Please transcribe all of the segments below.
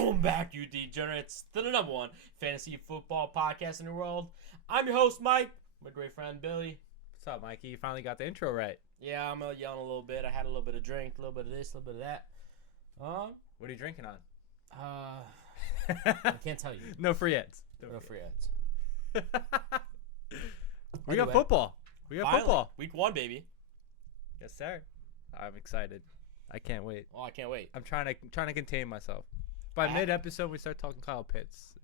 Welcome back, you degenerates, to the number one fantasy football podcast in the world. I'm your host, Mike. My great friend, Billy. What's up, Mikey? You finally got the intro right. Yeah, I'm yelling a little bit. I had a little bit of drink, a little bit of this, a little bit of that. What are you drinking on? I can't tell you. No free ads. No free ads. We got football. Finally, week one, baby. Yes, sir. I'm excited. I can't wait. Oh, I can't wait. I'm trying to contain myself. By mid-episode, we start talking Kyle Pitts.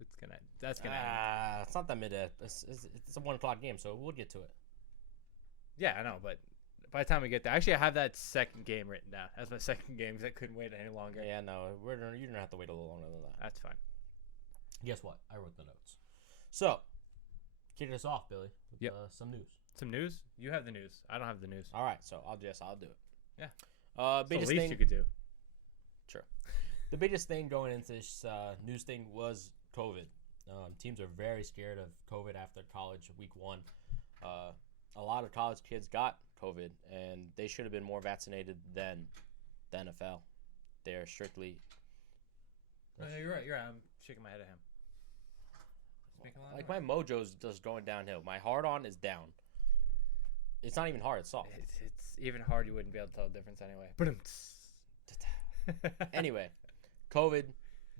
That's gonna end. It's not that mid-ep. It's a 1 o'clock game, so we'll get to it. Yeah, I know, but by the time we get there, actually, I have that second game written down. That's my second game because I couldn't wait any longer. Yeah, no, you're gonna have to wait a little longer than that. That's fine. Guess what? I wrote the notes. So, kick us off, Billy. With, some news. Some news? You have the news. I don't have the news. All right, so I'll do it. Yeah. Biggest the least thing you could do. True. The biggest thing going into this news thing was COVID. Teams are very scared of COVID after college week one. A lot of college kids got COVID, and they should have been more vaccinated than the NFL. They're strictly. No, you're right. I'm shaking my head at him. Like my mojo's just going downhill. My hard on is down. It's not even hard. It's soft. It's even hard. You wouldn't be able to tell the difference anyway. Anyway, COVID,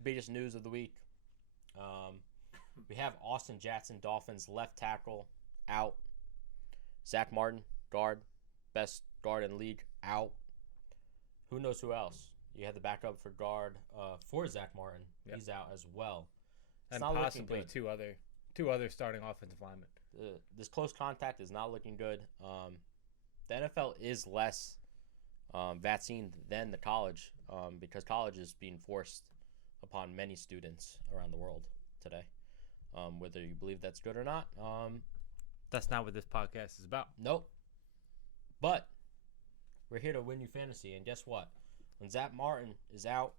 biggest news of the week. We have Austin Jackson, Dolphins left tackle, out. Zach Martin, guard, best guard in the league, out. Who knows who else? You had the backup for guard for Zach Martin. Yep. He's out as well. It's and possibly two other starting offensive linemen. This close contact is not looking good. The NFL is less vaccine than the college because college is being forced upon many students around the world today. Whether you believe that's good or not. That's not what this podcast is about. Nope. But we're here to win you fantasy. And guess what? When Zach Martin is out,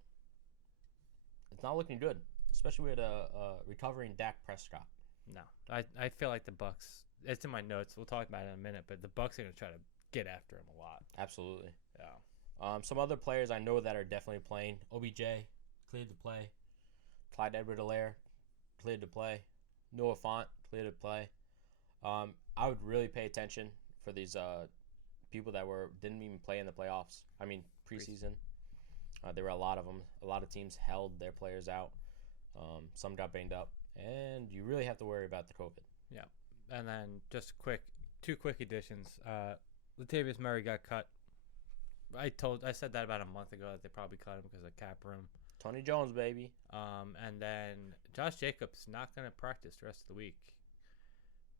it's not looking good. Especially with a recovering Dak Prescott. No. I feel like the Bucs, it's in my notes. We'll talk about it in a minute. But the Bucs are going to try to get after him a lot. Absolutely. Yeah. Some other players I know that are definitely playing. OBJ, cleared to play. Clyde Edwards-Helaire, cleared to play. Noah Fant, cleared to play. I would really pay attention for these people that didn't even play in the playoffs. I mean, preseason. There were a lot of them. A lot of teams held their players out. Some got banged up. And you really have to worry about the COVID. Yeah. And then just two quick additions. Latavius Murray got cut. I said that about a month ago that they probably cut him because of cap room. Tony Jones, baby. And then Josh Jacobs not going to practice the rest of the week.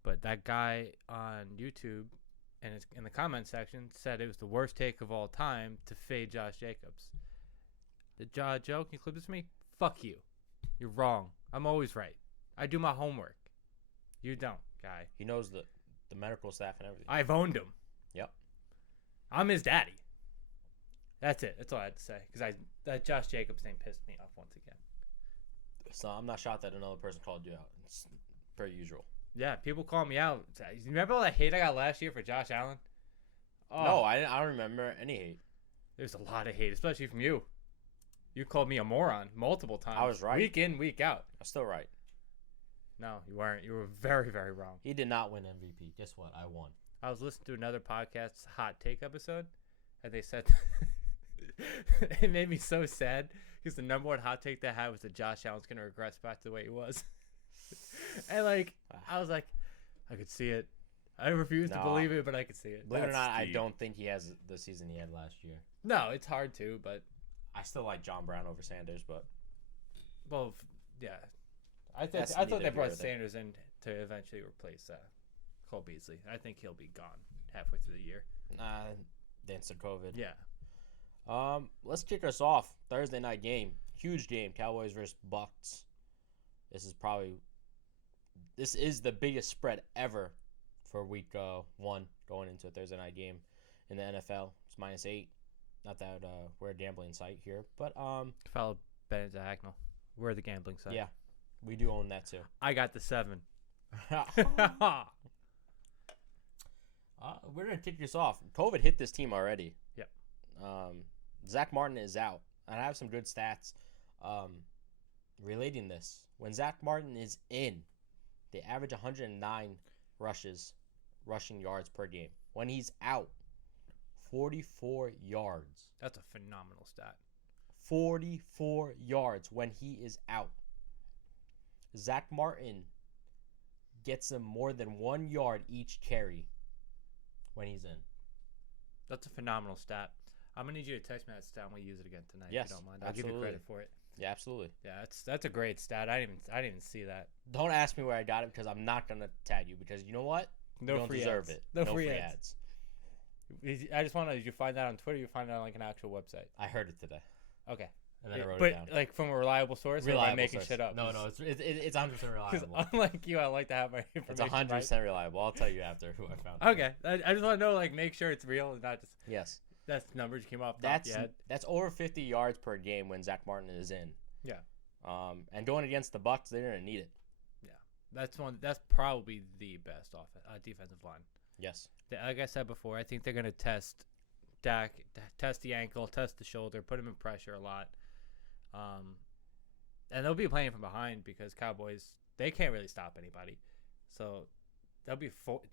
But that guy on YouTube and in the comment section said it was the worst take of all time to fade Josh Jacobs. Joe, can you clip this to me? Fuck you. You're wrong. I'm always right. I do my homework. You don't, guy. He knows the medical staff and everything. I've owned him. Yep. I'm his daddy. That's it. That's all I had to say. Because that Josh Jacobs thing pissed me off once again. So I'm not shocked that another person called you out. It's per usual. Yeah, people call me out. You remember all that hate I got last year for Josh Allen? Oh. No, I don't remember any hate. There's a lot of hate, especially from you. You called me a moron multiple times. I was right. Week in, week out. I'm still right. No, you weren't. You were very, very wrong. He did not win MVP. Guess what? I won. I was listening to another podcast, Hot Take episode, and they said it made me so sad because the number one hot take they had was that Josh Allen's going to regress back to the way he was. And I was like, I could see it. I refuse to believe it, but I could see it. Believe it or not, I don't think he has the season he had last year. No, it's hard to, but I still like John Brown over Sanders, but yeah, I thought they brought Sanders in to eventually replace Cole Beasley. I think he'll be gone halfway through the year. Thanks to COVID. Yeah. Let's kick us off. Thursday night game, huge game. Cowboys versus Bucs. This is the biggest spread ever for week one going into a Thursday night game in the NFL. It's -8. Not that we're a gambling site here, but Follow Bennett Diagonal. We're the gambling site. Yeah, we do own that too. I got the 7. We're gonna kick this off. COVID hit this team already. Yep. Zach Martin is out, and I have some good stats. relating this, when Zach Martin is in, they average 109 rushing yards per game. When he's out, 44 yards. That's a phenomenal stat. 44 yards when he is out. Zach Martin gets him more than 1 yard each carry when he's in. That's a phenomenal stat. I'm gonna need you to text me that stat and we'll use it again tonight. Yes, if you don't mind. absolutely. I'll give you credit for it. Yeah, absolutely. Yeah, that's a great stat. I didn't even see that. Don't ask me where I got it because I'm not gonna tag you because you know what? No you don't free deserve ads. it. No free ads. I just want to know, did you find that on Twitter or you find that on like an actual website? I heard it today. Okay. And then I wrote but it down. Like from a reliable source, or am I making shit up? No, it's 100% Because reliable. unlike you, I like to have my It's information 100% reliable. I'll tell you after who I found. Okay, I just want to know, like, make sure it's real and not just. Yes. That's the numbers you came off the top of your head. That's over 50 yards per game when Zach Martin is in. Yeah. And going against the Bucs, they're gonna need it. Yeah. That's probably the best defensive line. Yes. Like I said before, I think they're gonna test Dak, test the ankle, test the shoulder, put him in pressure a lot. And they'll be playing from behind because Cowboys, they can't really stop anybody. So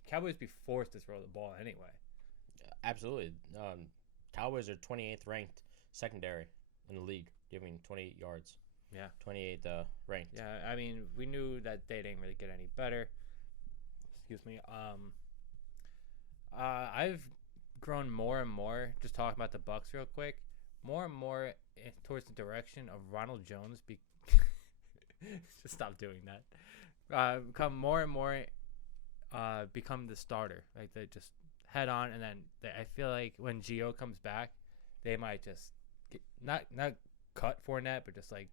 Cowboys be forced to throw the ball anyway. Absolutely. Cowboys are 28th ranked secondary in the league, giving 28 yards. Yeah. 28th ranked. Yeah, I mean, we knew that they didn't really get any better. Excuse me. I've grown more and more, just talking about the Bucs real quick, more and more towards the direction of Ronald Jones. Just stop doing that. Become more and more, become the starter. Like they just head on, and then I feel like when Gio comes back, they might just not cut Fournette, but just like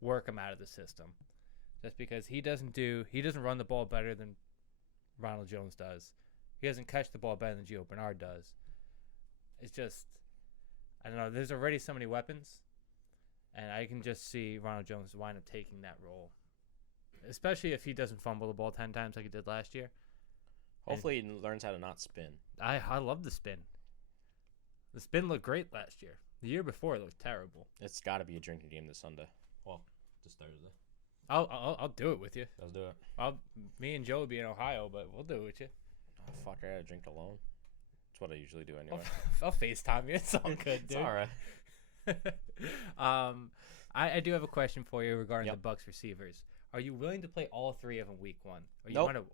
work him out of the system, just because he doesn't run the ball better than Ronald Jones does. He doesn't catch the ball better than Gio Bernard does. It's just, I don't know. There's already so many weapons, and I can just see Ronald Jones wind up taking that role, especially if he doesn't fumble the ball 10 times like he did last year. Hopefully he learns how to not spin. I love the spin. The spin looked great last year. The year before it looked terrible. It's got to be a drinking game this Sunday. Well, this Thursday. I'll do it with you. Let's do it. Me and Joe will be in Ohio, but we'll do it with you. Oh, fuck, I gotta drink alone. That's what I usually do anyway. I'll FaceTime you. It's all good, dude. It's all right. I do have a question for you regarding the Bucs receivers. Are you willing to play all three of them week one? Or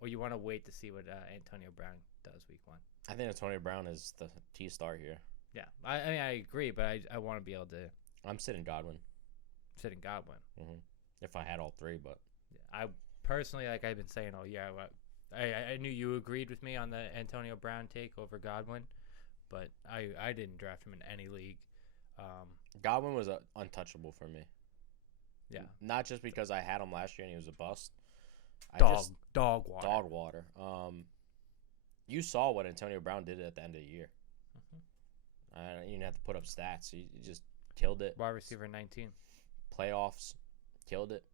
you want to wait to see what Antonio Brown does week one? I think Antonio Brown is the key star here. Yeah, I mean, I agree, but I want to be able to. I'm sitting Godwin. Sitting Godwin. Mm-hmm. If I had all three, but I personally, like I've been saying all year, I knew you agreed with me on the Antonio Brown take over Godwin, but I didn't draft him in any league. Godwin was untouchable for me. Yeah. Not just because I had him last year and he was a bust. Dog water. Dog water. You saw what Antonio Brown did at the end of the year. You didn't have to put up stats. He just killed it. Wide receiver 19. Playoffs, killed it.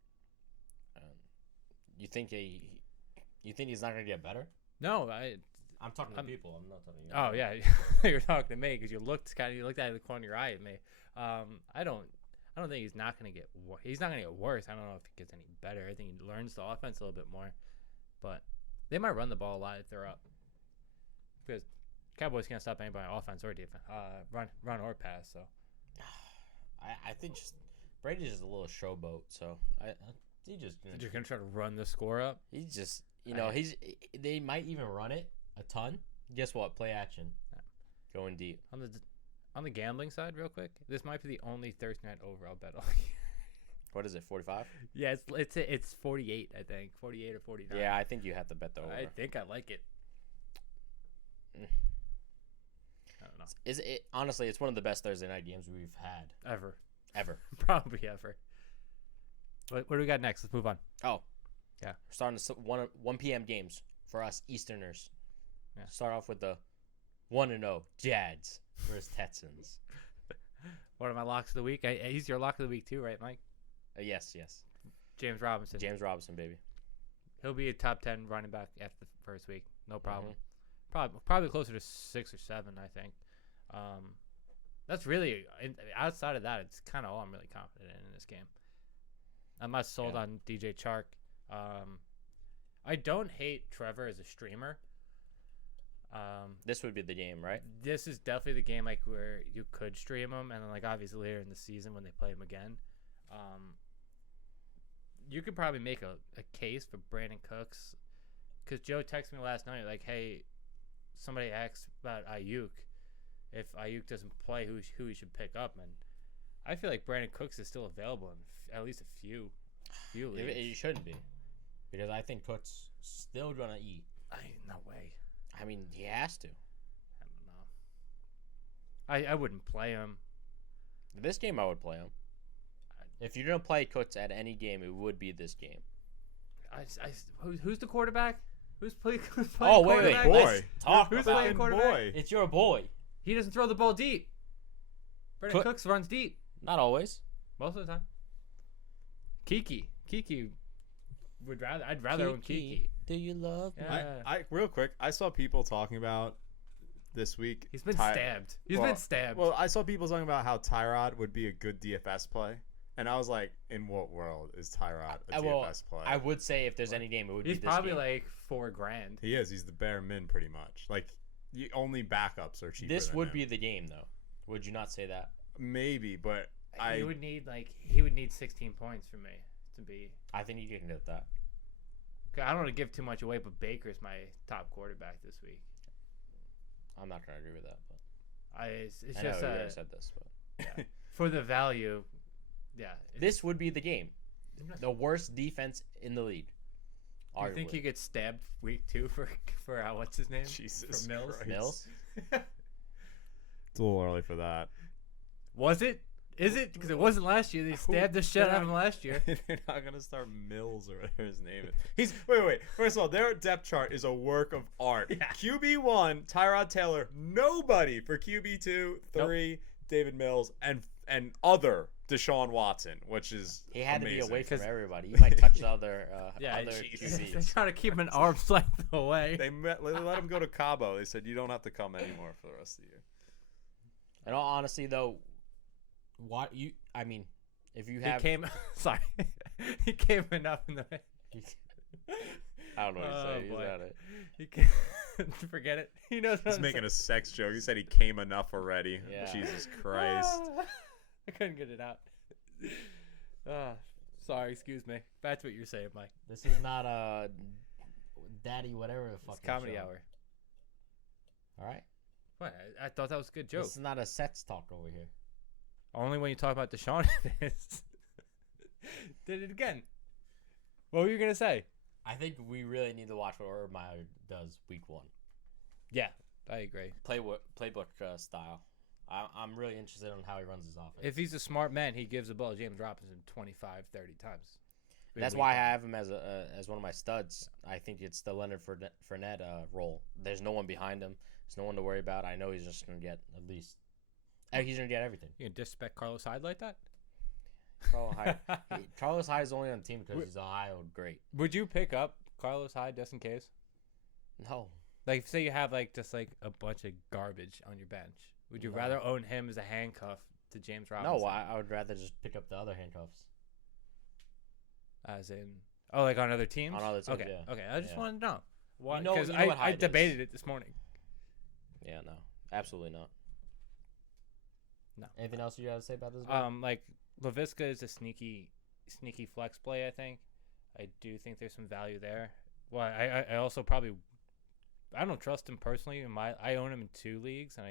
You think he's not gonna get better? No, I'm talking to people. I'm not talking to you. Oh yeah, you're talking to me because you looked out of the corner of your eye at me. I don't think he's not gonna get. He's not gonna get worse. I don't know if he gets any better. I think he learns the offense a little bit more, but they might run the ball a lot if they're up. Because Cowboys can't stop anybody on offense or defense, run or pass. So I think just Brady's just a little showboat. So you're gonna try to run the score up. He's just they might even run it a ton. Guess what? Play action. Going deep. On the gambling side, real quick, this might be the only Thursday night over I'll bet all year. What is it? 45? Yeah, it's 48. I think 48 or 49. Yeah, I think you have to bet the over. I think I like it. I don't know. Is it honestly? It's one of the best Thursday night games we've had ever. Probably ever. What do we got next? Let's move on. Oh, yeah. We're starting to 1 p.m. games for us Easterners. Yeah. Start off with the 1-0 Jads versus Texans. One of my locks of the week. He's your lock of the week too, right, Mike? Yes. James Robinson. James Robinson, baby. He'll be a top 10 running back after the first week. No problem. Mm-hmm. Probably closer to 6 or 7, I think. That's really outside of that. It's kind of all I'm really confident in this game. I'm not sold on DJ Chark. I don't hate Trevor as a streamer. This would be the game, right? This is definitely the game like where you could stream him, and then like obviously later in the season when they play him again, you could probably make a case for Brandon Cooks, because Joe texted me last night like, hey, somebody asked about Ayuk. If Ayuk doesn't play, who he should pick up, and I feel like Brandon Cooks is still available in at least a few leagues. It shouldn't be, because I think Cooks still gonna eat. No way. I mean, he has to. I don't know. I wouldn't play him. This game, I would play him. If you're gonna play Cooks at any game, it would be this game. Who's the quarterback? Who's playing? Oh wait, boy. Who's playing quarterback? Boy. It's your boy. He doesn't throw the ball deep. Brandon Cooks runs deep. Not always. Most of the time. Kiki would rather. I'd rather own Kiki. Do you love me? Yeah. I real quick, I saw people talking about this week. He's been stabbed. He's been stabbed. Well, I saw people talking about how Tyrod would be a good DFS play, and I was like, in what world is Tyrod a DFS play? I would say if there's any game, it would be this game. He's probably like $4,000. He is. He's the bare min pretty much. Like, the only backups are cheaper. This than would him. be the game, though. Would you not say that? Maybe, but He would need 16 points for me to be. I think you can get that. I don't want to give too much away, but Baker's my top quarterback this week. I'm not gonna agree with that, but It's I just know you already said this, but yeah. For the value, yeah. This would be the game. The worst defense in the league. Do you think he gets stabbed week 2 for what's his name? Jesus for Mills. Christ. Mills? It's a little early for that. Was it? Is it? Because it wasn't last year. They stabbed the shit out of him last year. They're not gonna start Mills or whatever his name is. He's wait. First of all, their depth chart is a work of art. Yeah. QB1, Tyrod Taylor, nobody for QB2, 3, David Mills, and other Deshaun Watson, which is he had amazing. to be away from everybody. He might touch the other Yeah, other they're QBs. trying to keep him an arm's length away. They let him go to Cabo. They said you don't have to come anymore for the rest of the year. In all honesty, though, if you have, He came enough in the. I don't know what to say. He's boy. at it. He came, forget it. He knows. He's making a sex joke. He said he came enough already. Yeah. Jesus Christ. I couldn't get it out. Sorry, excuse me. That's what you're saying, Mike. This is not a daddy whatever the fuck. It's comedy hour. All right. What? I thought that was a good joke. This is not a sets talk over here. Only when you talk about Deshaun it is. Did it again. What were you gonna say? I think we really need to watch what Urban Meyer does week 1. Yeah, I agree. Playbook style. I'm really interested in how he runs his offense. If he's a smart man, he gives the ball to James Robinson 25, 30 times. That's why I have him as one of my studs. I think it's the Leonard Fournette role. There's no one behind him. There's no one to worry about. I know he's just going to get at least. He's going to get everything. You can disrespect Carlos Hyde like that? Carlos Hyde is only on the team because he's Ohio great. Would you pick up Carlos Hyde just in case? No. Like, say you have just a bunch of garbage on your bench. Would you rather own him as a handcuff to James Robinson? No, I would rather just pick up the other handcuffs. As in, like on other teams? On other teams, okay. yeah. Okay, I just wanted to know. You know Because what I Hyde debated it this morning. Yeah, no. Absolutely not. No. Anything else you got to say about this game? Like, LaVisca is a sneaky flex play, I think. I do think there's some value there. Well, I also probably... I don't trust him personally. I own him in 2 leagues, and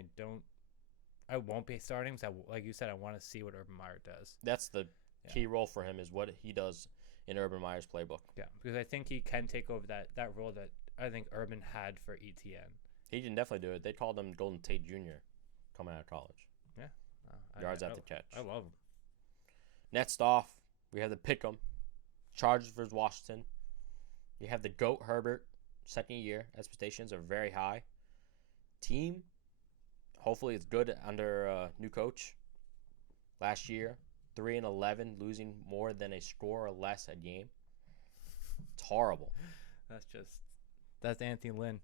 I won't be starting him. Like you said, I want to see what Urban Meyer does. That's the key role for him, is what he does in Urban Meyer's playbook. Yeah, because I think he can take over that role that I think Urban had for ETN. He can definitely do it. They called him Golden Tate Jr. coming out of college. Yeah. Yards after catch. I love him. Next off, we have the Pick'em. Chargers versus Washington. You have the GOAT Herbert, second year. Expectations are very high. Team, hopefully it's good under a new coach. Last year, 3-11, losing more than a score or less a game. It's horrible. That's Anthony Lynn.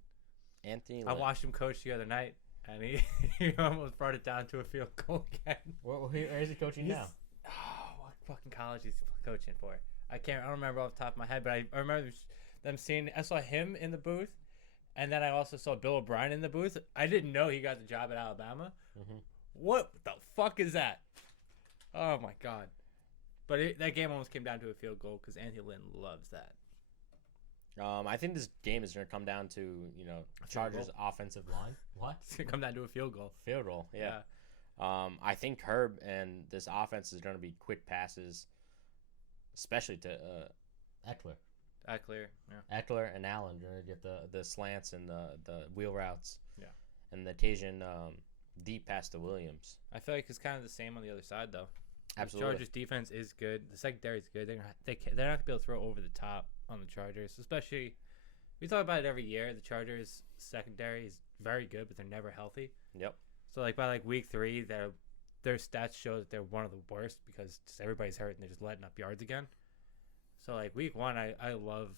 Anthony Lynn. I watched him coach the other night, and he almost brought it down to a field goal again. Where is he coaching now? What fucking college he's coaching for? I don't remember off the top of my head, but I remember them seeing. I saw him in the booth, and then I also saw Bill O'Brien in the booth. I didn't know he got the job at Alabama. Mm-hmm. What the fuck is that? Oh my god! But that game almost came down to a field goal because Anthony Lynn loves that. I think this game is going to come down to, Chargers offensive line. What? It's going to come down to a field goal. Field goal, yeah. I think Herb and this offense is going to be quick passes, especially to Eckler. Eckler and Allen are going to get the slants and the wheel routes. Yeah. And the occasion deep pass to Williams. I feel like it's kind of the same on the other side, though. Absolutely. The Chargers' defense is good. The secondary is good. They're not going to be able to throw over the top on the Chargers, especially. We talk about it every year. The Chargers' secondary is very good, but they're never healthy. Yep. So, by week 3, their stats show that they're one of the worst because just everybody's hurt and they're just letting up yards again. So, week 1, I love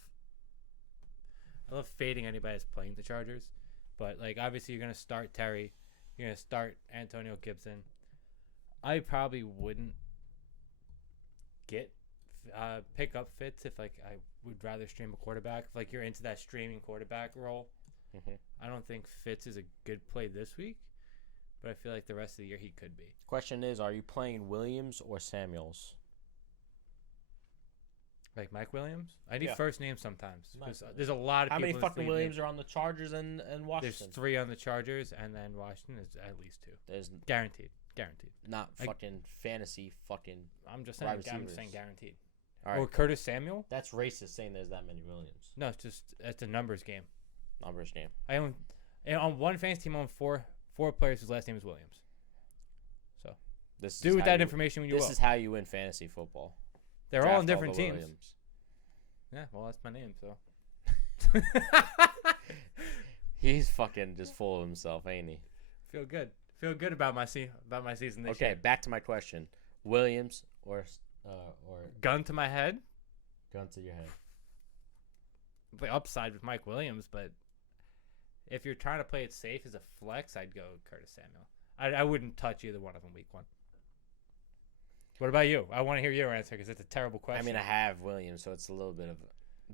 fading anybody that's playing the Chargers. But, obviously you're going to start Terry. You're going to start Antonio Gibson. I probably wouldn't pick up Fitz if I would rather stream a quarterback. If you're into that streaming quarterback role, I don't think Fitz is a good play this week, but I feel like the rest of the year he could be. Question is, are you playing Williams or Samuels? Like Mike Williams? I need first names sometimes because Mike. There's a lot of How people. many fucking Williams are on the Chargers and Washington? There's 3 on the Chargers, and then Washington is at least 2. There's guaranteed. Not fucking fantasy fucking. I'm just saying guaranteed. All right. Or Curtis Samuel? That's racist saying there's that many Williams. No, it's a numbers game. I own on one fantasy team. I own four players whose last name is Williams. So do with that information when you will. This is how you win fantasy football. They're Draft all in different the teams. Williams. Yeah, well, that's my name, so. He's fucking just full of himself, ain't he? Feel good about my season this year. Okay, back to my question: Williams or gun to my head? Gun to your head. The upside with Mike Williams, but if you're trying to play it safe as a flex, I'd go Curtis Samuel. I wouldn't touch either one of them week 1. What about you? I want to hear your answer because it's a terrible question. I mean, I have Williams, so it's a little bit of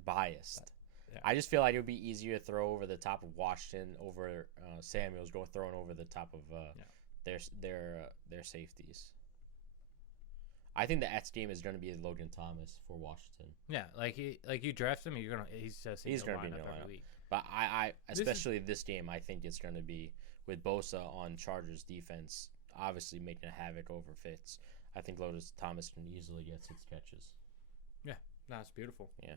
biased. Yeah. I just feel like it would be easier to throw over the top of Washington over Samuels, throwing over the top of their safeties. I think the X game is going to be Logan Thomas for Washington. Yeah, you draft him, he's going to be in the lineup every week. But I especially this game, I think it's going to be with Bosa on Chargers defense, obviously making a havoc over Fitz. I think Logan Thomas can easily get 6 catches. Yeah, no, it's beautiful. Yeah.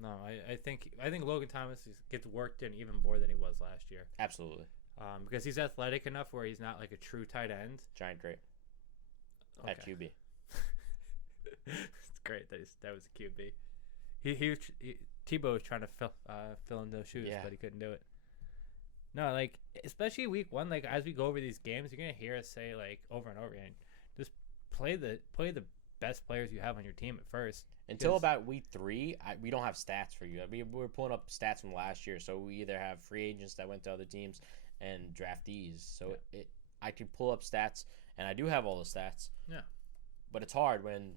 No, I think Logan Thomas gets worked in even more than he was last year. Absolutely. Because he's athletic enough where he's not like a true tight end. Giant great. Okay. At QB. It's great that was a QB. Tebow was trying to fill in those shoes, but he couldn't do it. No, especially week 1, as we go over these games, you're gonna hear us say over and over again, just play the best players you have on your team at first. Until about week 3, we don't have stats for you. I mean, we're pulling up stats from last year, so we either have free agents that went to other teams and draftees. So I can pull up stats, and I do have all the stats. Yeah. But it's hard when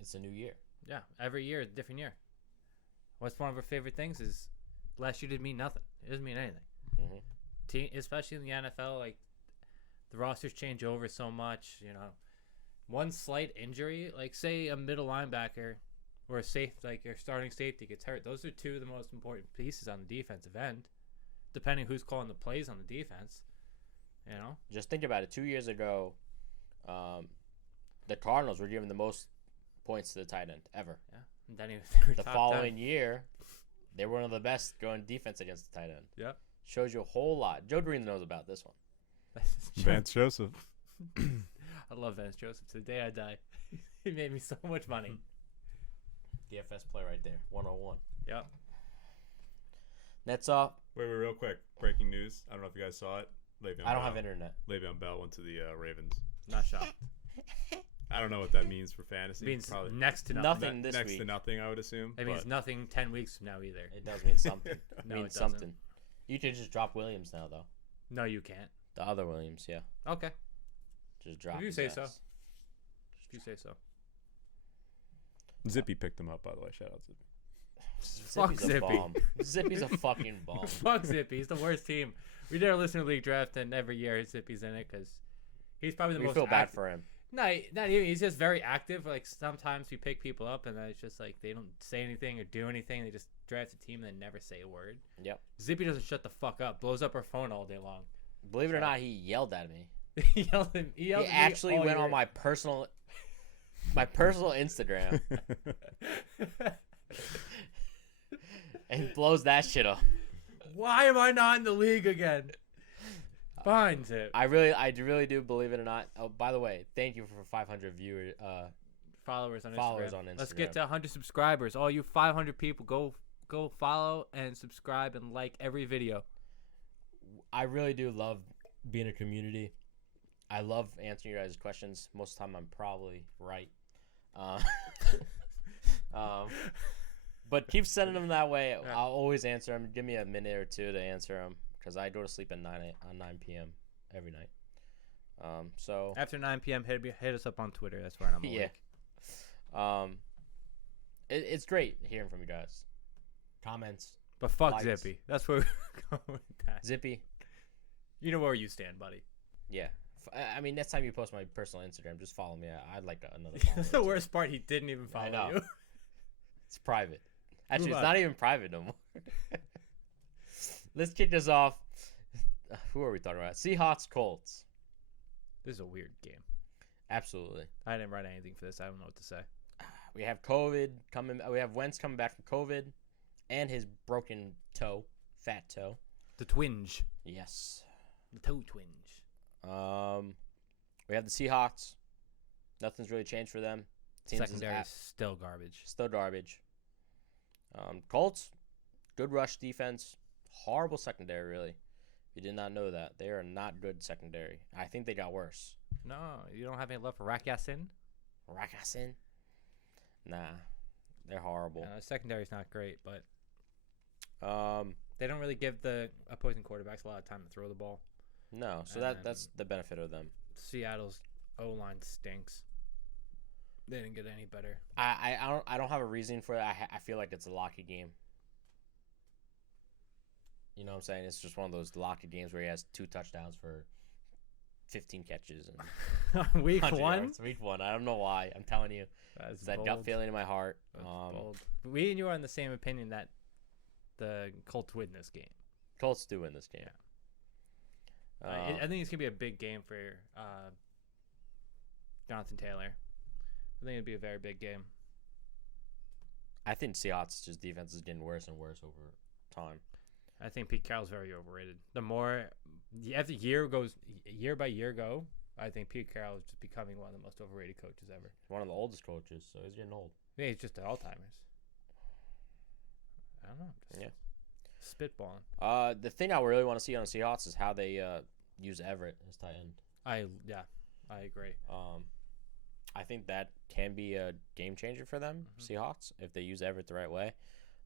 it's a new year. Yeah, every year is a different year. What's one of our favorite things is last year didn't mean nothing. It doesn't mean anything. Mm-hmm. Especially in the NFL, the rosters change over so much, One slight injury, say a middle linebacker or your starting safety gets hurt. Those are 2 of the most important pieces on the defensive end, depending who's calling the plays on the defense. Just think about it. 2 years ago, the Cardinals were giving the most points to the tight end ever. Yeah, and then they were the following year, they were one of the best going defense against the tight end. Yep. Shows you a whole lot. Joe Green knows about this one. Vance Joseph. I love Vance Joseph. To the day I die. He made me so much money. DFS play right there. 101. Yep. Nets up. Wait, real quick. Breaking news. I don't know if you guys saw it. I don't have internet. Le'Veon Bell went to the Ravens. Not shocked. I don't know what that means for fantasy. It means probably next to nothing this next week. to nothing, I would assume. It means nothing 10 weeks from now either. It does mean something. It No, means it doesn't. something. You could just drop Williams now, though. No, you can't. The other Williams, yeah. Okay. Just drop If you his say ass. so. If you say so. Zippy picked him up, by the way. Shout out Zippy. Fuck Zippy's a Zippy. bomb. Zippy's a fucking bomb. Fuck Zippy. He's the worst team. We did our listener league draft, and every year Zippy's in it because he's probably the We most. feel bad for him. No, not even. He's just very active. Like sometimes we pick people up, and then it's just like they don't say anything or do anything. They just draft a team and then never say a word. Yep. Zippy doesn't shut the fuck up. Blows up her phone all day long. Believe it or not, he yelled at me. He yelled at He me actually all went year. on my personal Instagram and blows that shit up. Why am I not in the league again? Fine, Zip. I really do, believe it or not. Oh, by the way, thank you for 500 viewers. Followers on Followers Instagram. on Let's Instagram. get to 100 subscribers. All you 500 people, go follow and subscribe and like every video. I really do love being a community. I love answering your guys' questions. Most of the time, I'm probably right. But keep sending them that way. Yeah. I'll always answer them. Give me a minute or two to answer them because I go to sleep at 9 p.m. every night. So After 9 p.m., hit us up on Twitter. That's where I'm awake. yeah. It's great hearing from you guys. Comments. But fuck Likes. Zippy. That's where we're going with that. Zippy. You know where you stand, buddy. Yeah. I mean, next time you post my personal Instagram, just follow me. I'd like another That's follow. the worst part. He didn't even I follow know. you. It's private. Actually, Move it's on. not even private no more. Let's kick this off. Who are we talking about? Seahawks, Colts. This is a weird game. Absolutely. I didn't write anything for this. I don't know what to say. We have COVID coming. We have Wentz coming back from COVID, and his broken toe, fat toe. The twinge. Yes. The toe twinge. We have the Seahawks. Nothing's really changed for them. Teams is Secondary is still garbage. still garbage. Colts, good rush defense. Horrible secondary, really. If you did not know that, they are not good secondary. I think they got worse. No, you don't have any love for Rakyasin? Rakasin? Nah, they're horrible. Secondary's not great, but Um, they don't really give the opposing quarterbacks a lot of time to throw the ball. no, so And that's the benefit of them. Seattle's O-line stinks. They didn't get any better. I don't have a reason for it. I feel like it's a locky game. You know what I'm saying? It's just one of those locky games where he has 2 touchdowns for 15 catches and Week 100 1? yards. Week 1. I don't know why. I'm telling you. That's It's that bold. gut feeling in my heart. That's bold. We and you are on the same opinion that the Colts win this game. Colts do win this game. I think it's going to be a big game for Jonathan Taylor. I think it'd be a very big game. I think Seahawks' just defense is getting worse and worse over time. I think Pete Carroll's very overrated. The more as the year by year, I think Pete Carroll is just becoming one of the most overrated coaches ever. One of the oldest coaches, so he's getting old. Yeah, he's just Alzheimer's. I don't know. Yeah. Spitballing. The thing I really want to see on the Seahawks is how they use Everett as tight end. I agree. I think that can be a game changer for them, Seahawks, if they use Everett the right way.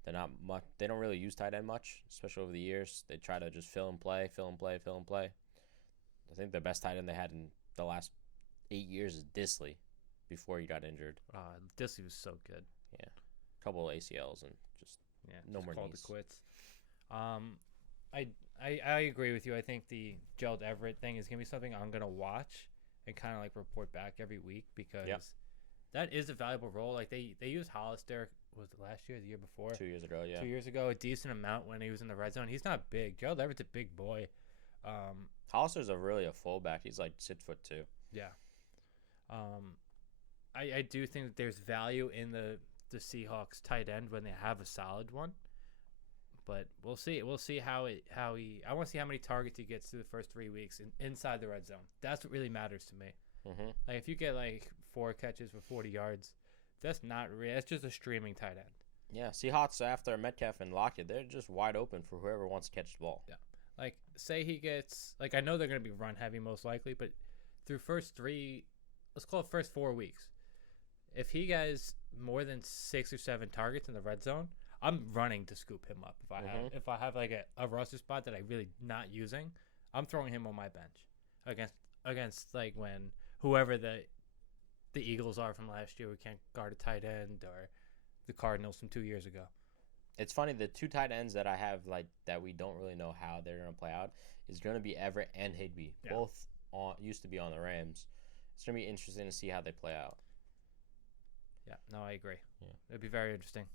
They're not much. They don't really use tight end much, especially over the years. They try to just fill and play. I think the best tight end they had in the last 8 years is Disley, before he got injured. Disley was so good. Yeah, a couple of ACLs and just no more called knees. it quits. I agree with you. I think the Gerald Everett thing is gonna be something I'm gonna watch and kind of like report back every week because that is a valuable role. Like they used Hollister, was it last year or the year before? 2 years ago, yeah. 2 years ago, a decent amount when he was in the red zone. He's not big. Gerald Everett's a big boy. Hollister's really a fullback. He's like 6'2". Yeah. I do think that there's value in the Seahawks tight end when they have a solid one. But we'll see. We'll see how he. I want to see how many targets he gets through the first 3 weeks inside the red zone. That's what really matters to me. Mm-hmm. Like if you get like 4 catches for 40 yards, that's not real. That's just a streaming tight end. Yeah, Seahawks after Metcalf and Lockett, they're just wide open for whoever wants to catch the ball. Yeah. Like say he gets like I know they're going to be run heavy most likely, but through first 4 weeks, if he gets more than 6 or 7 targets in the red zone, I'm running to scoop him up. If I have like a roster spot that I really not using, I'm throwing him on my bench against like when whoever the the Eagles are from last year. We can't guard a tight end, or the Cardinals from 2 years ago. It's funny, the two tight ends that I have that we don't really know how they're gonna play out is gonna be Everett and Higbee. Yeah. Both used to be on the Rams. It's gonna be interesting to see how they play out. Yeah, no, I agree. Yeah. It'd be very interesting.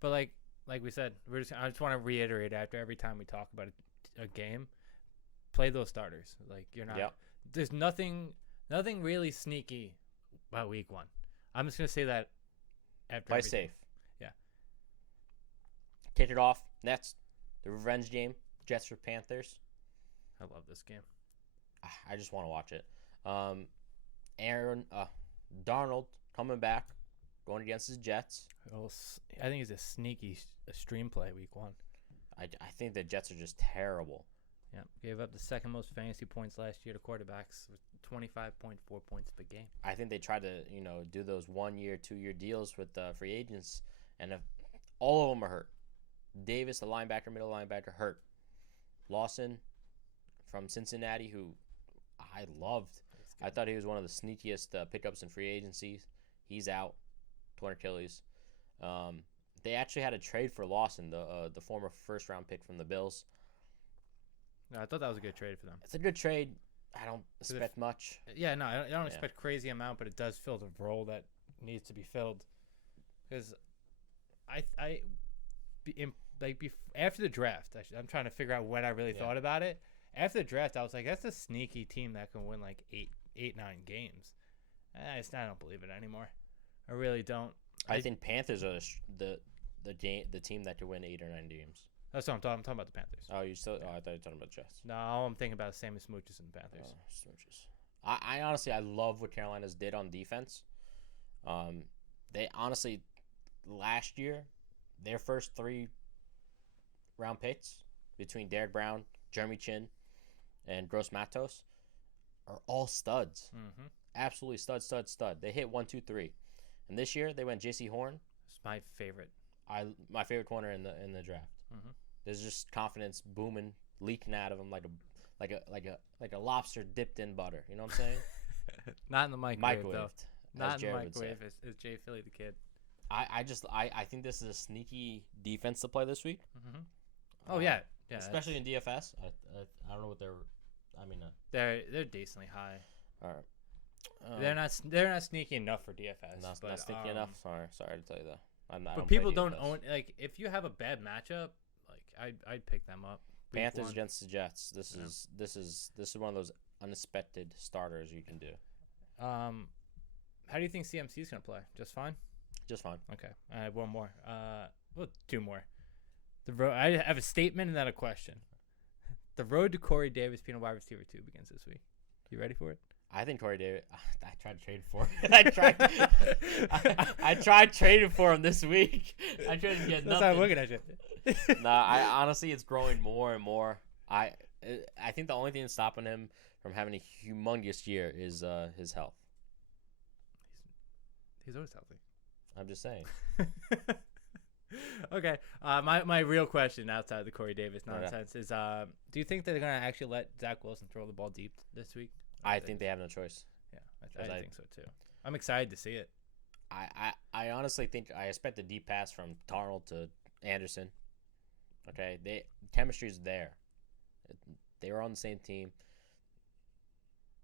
But like we said, I just want to reiterate after every time we talk about a game, play those starters. Like you're not. Yep. There's nothing really sneaky about week 1. I'm just gonna say that after. Play everything. safe. Yeah. Kick it off. Next, the revenge game. Jets for Panthers. I love this game. I just want to watch it. Darnold coming back, going against his Jets. Well, I think it's a sneaky stream play week 1. I think the Jets are just terrible. Yeah, gave up the second most fantasy points last year to quarterbacks with 25.4 points per game. I think they tried to, do those 1 year, 2 year deals with free agents, and all of them are hurt. Davis, the linebacker, middle linebacker, hurt. Lawson from Cincinnati, who I loved. I thought he was one of the sneakiest pickups in free agency. He's out, torn Achilles. They actually had a trade for Lawson, the former first-round pick from the Bills. No, I thought that was a good trade for them. It's a good trade. I don't expect much. Yeah, no, I don't expect crazy amount, but it does fill the role that needs to be filled. Because after the draft, I'm trying to figure out when I really thought about it. After the draft, I was like, that's a sneaky team that can win like 8, 9 games. I don't believe it anymore. I really don't. I think Panthers are the team that could win 8 or 9 games. That's what I'm talking. I'm talking about the Panthers. Oh, you still? Oh, I thought you were talking about Jets. No, I'm thinking about the same as Smooches and the Panthers. Oh, Smooches. I honestly, I love what Carolina's did on defense. They honestly, last year, their first 3 round picks between Derek Brown, Jeremy Chin, and Gross Matos are all studs. Mm-hmm. Absolutely stud. They hit 1, 2, 3, and this year they went J.C. Horn. It's my favorite. My favorite corner in the draft. Mm-hmm. There's just confidence booming, leaking out of him like a lobster dipped in butter. You know what I'm saying? Not in the microwave, though. Microwaved. Not in the microwave. It's Jay Philly the kid. I think this is a sneaky defense to play this week. Mm-hmm. Oh yeah, especially in DFS. I don't know what they're. I mean, they're decently high. All right. They're not sneaky enough for DFS. Not sneaky enough. Sorry to tell you that. But people don't own, like, if you have a bad matchup, like I'd pick them up. Panthers against the Jets. This is one of those unexpected starters you can do. How do you think CMC's gonna play? Just fine. Just fine. Okay. I have one more. Well, 2 more. I have a statement and then a question. The road to Corey Davis being a wide receiver 2 begins this week. You ready for it? I think Corey Davis. I tried to trade for him. I tried trading for him this week. I tried to get nothing. That's how I'm looking at you. I honestly, it's growing more and more. I think the only thing that's stopping him from having a humongous year is his health. He's always healthy. I'm just saying. Okay. My real question outside the Corey Davis nonsense is, do you think they're gonna actually let Zach Wilson throw the ball deep this week? I think they have no choice. Yeah, I think so too. I'm excited to see it. I honestly think I expect a deep pass from Darnold to Anderson. Okay, chemistry's there. They were on the same team.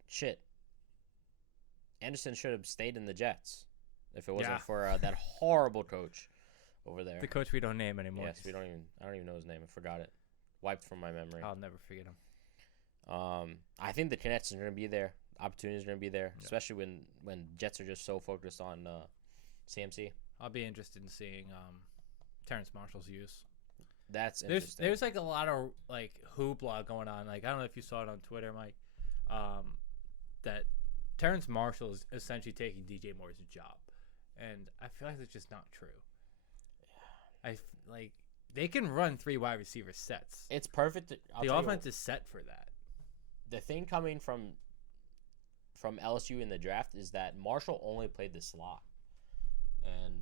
Shit. Anderson should have stayed in the Jets if it wasn't for that horrible coach over there. The coach we don't name anymore. Yes, I don't even know his name. I forgot it. Wiped from my memory. I'll never forget him. I think the connections are going to be there. Opportunities are going to be there, especially when Jets are just so focused on CMC. I'll be interested in seeing Terrence Marshall's use. That's interesting. There's like a lot of like hoopla going on. Like I don't know if you saw it on Twitter, Mike, that Terrence Marshall is essentially taking DJ Moore's job, and I feel like that's just not true. They can run 3 wide receiver sets. It's perfect. The offense is set for that. The thing coming from LSU in the draft is that Marshall only played the slot, and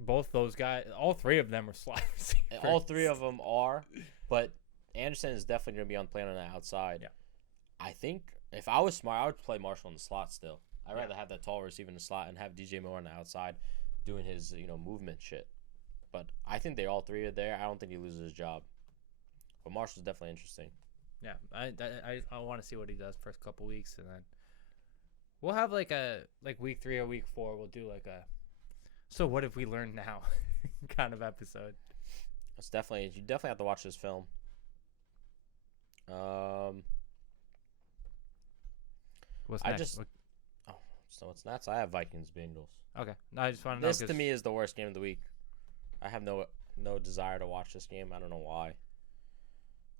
both those guys, all 3 of them are slot receivers. All 3 of them are, but Anderson is definitely going to be playing on the outside. Yeah. I think if I was smart, I would play Marshall in the slot still. I'd rather have that tall receiver in the slot and have DJ Moore on the outside doing his, movement shit. But I think they all three are there. I don't think he loses his job. But Marshall's definitely interesting. Yeah, I want to see what he does first couple weeks, and then we'll have like week 3 or week 4. We'll do like a so what have we learned now kind of episode. You definitely have to watch this film. What's I next? just so what's next? I have Vikings Bengals. Okay, no, I just want to know. This to me is the worst game of the week. I have no desire to watch this game. I don't know why.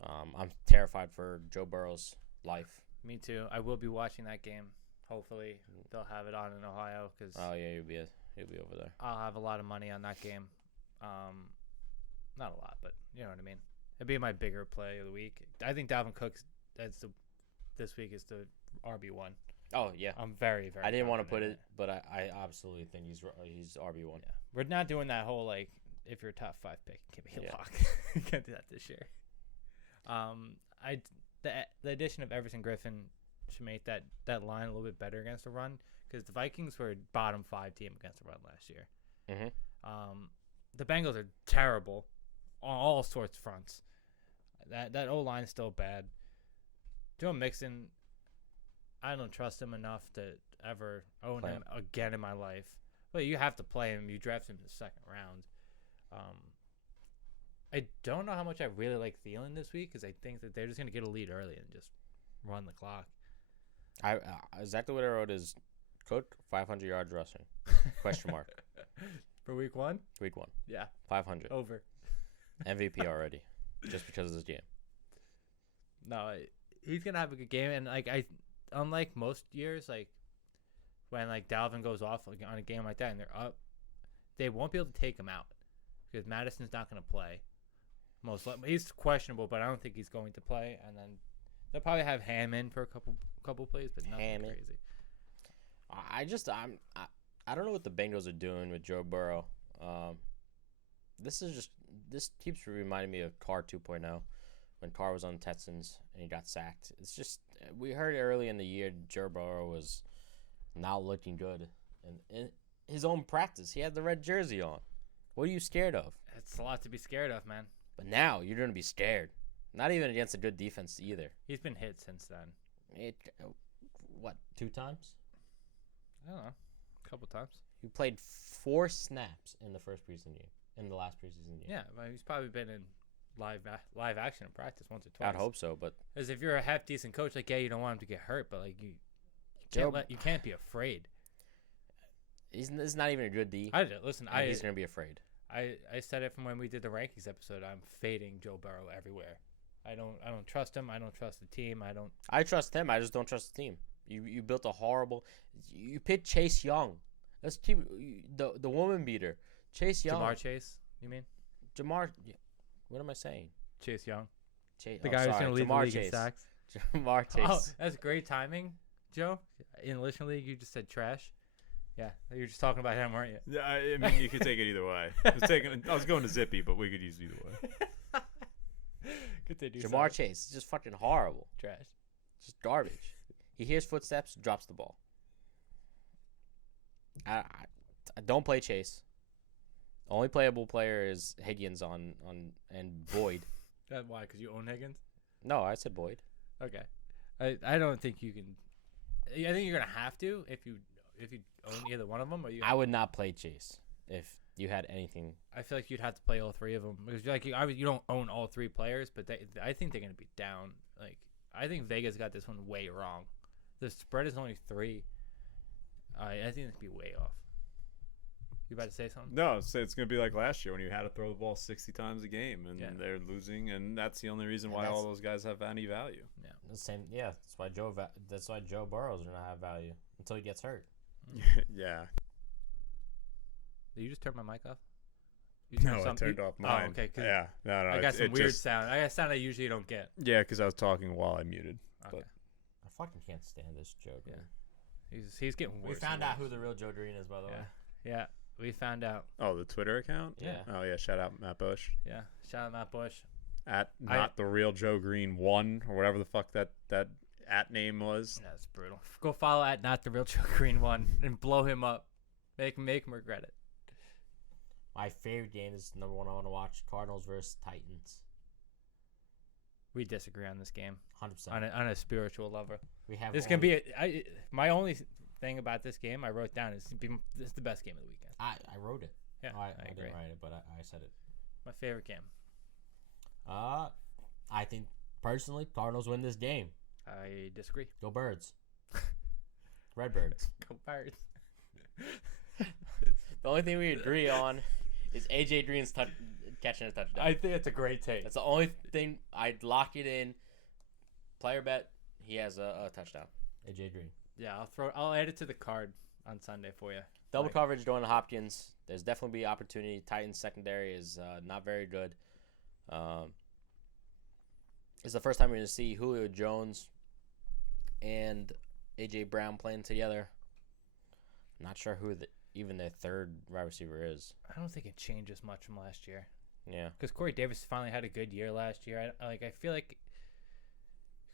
I'm terrified for Joe Burrow's life. Me too. I will be watching that game. Hopefully they'll have it on in Ohio because Oh yeah, you'll be over there. I'll have a lot of money on that game. Not a lot, but you know what I mean. It'd be my bigger play of the week. I think Dalvin Cook this week is the RB1. Oh yeah, I'm very, very. I didn't want to put confident it, but I absolutely think he's RB1. Yeah. We're not doing that whole like if you're a top 5 pick, give me a lock. Can't do that this year. The addition of Everson Griffin should make that line a little bit better against the run because the Vikings were a bottom 5 team against the run last year. Mm-hmm. The Bengals are terrible on all sorts of fronts. That O-line is still bad. Joe Mixon, I don't trust him enough to ever own him again in my life. But you have to play him. You draft him in the second round. I don't know how much I really like Thielen this week because I think that they're just going to get a lead early and just run the clock. Exactly what I wrote is Cook 500 yards rushing. Question mark. For week 1? Week 1. Yeah. 500. Over. MVP already. Just because of this game. No, he's going to have a good game. And unlike most years, like when like Dalvin goes off on a game like that and they're up, they won't be able to take him out because Madison's not going to play. Most likely, he's questionable, but I don't think he's going to play. And then they'll probably have Ham in for a couple plays, but nothing crazy. I don't know what the Bengals are doing with Joe Burrow. This keeps reminding me of Carr 2.0 when Carr was on the Texans and he got sacked. It's just we heard early in the year Joe Burrow was not looking good, and in his own practice he had the red jersey on. What are you scared of? It's a lot to be scared of, man. But now you're going to be scared. Not even against a good defense either. He's been hit since then. 2 times? I don't know. A couple times. He played 4 snaps in the first preseason game. In the last preseason game. Yeah, but he's probably been in live action in practice once or twice. I'd hope so, but as if you're a half decent coach, like you don't want him to get hurt, but like you can't be afraid. He's not even a good D. He's gonna be afraid. I said it from when we did the rankings episode. I'm fading Joe Burrow everywhere. I don't trust him. I don't trust the team. I trust him. I just don't trust the team. You built a horrible. You picked Chase Young. Let's keep the woman beater. Chase Young. Jamar Chase. You mean? Jamar. What am I saying? Chase Young. Chase. The guy who's gonna lead the league in Chase. sacks. Jamar Chase. Oh, that's great timing, Joe. In Listener League, you just said trash. Yeah, you were just talking about him, weren't you? Yeah, I mean, you could take it either way. I was going to Zippy, but we could use it either way. Continue. Jamar Chase is just fucking horrible. Trash. Just garbage. He hears footsteps, drops the ball. I don't play Chase. Only playable player is Higgins and Boyd. Why? Because you own Higgins? No, I said Boyd. Okay. I don't think you can. I think you're gonna have to if you own either one of them. I would not play Chase if you had anything. I feel like you'd have to play all 3 of them because you don't own all 3 players, but I think they're gonna be down. Like I think Vegas got this one way wrong. The spread is only 3. I think it's gonna be way off. You about to say something? No, it's going to be like last year when you had to throw the ball 60 times a game, and they're losing, and that's the only reason why all those guys have any value. Yeah, the same. Yeah, that's why Joe Burrow's gonna have value until he gets hurt. Yeah. Did you just turn my mic off? No, I turned off mine. Oh, okay. Yeah, no. I got some weird sound. I got a sound I usually don't get. Yeah, because I was talking while I muted. Okay. But. I fucking can't stand this joke. Yeah. He's getting worse. We found out who the real Joe Green is, by the way. Yeah, we found out. Oh, the Twitter account? Yeah. Oh, yeah, shout out Matt Bush. Yeah, shout out Matt Bush. At not the real Joe Green 1 or whatever the fuck that at name was. That's brutal. Go follow at Not the Real Joe Green 1 and blow him up. Make him regret it. My favorite game is the number one I want to watch: Cardinals versus Titans. We disagree on this game 100%. on a spiritual level. We have This can be my only thing about this game I wrote down is this is the best game of the weekend. I wrote it. Yeah, I agree. didn't write it, but I said it. My favorite game. I think personally, Cardinals win this game. I disagree. Go Birds. Redbirds. Go Pirates. The only thing we agree on is AJ Green's catching a touchdown. I think it's a great take. That's the only thing. I'd lock it in. Player bet. He has a touchdown. AJ Green. Yeah, I'll add it to the card on Sunday for you. Double coverage, Dwayne Hopkins. There's definitely be opportunity. Titans secondary is not very good. It's the first time we're going to see Julio Jones and A.J. Brown playing together. Not sure who even their third wide receiver is. I don't think it changes much from last year. Yeah. Because Corey Davis finally had a good year last year. I feel like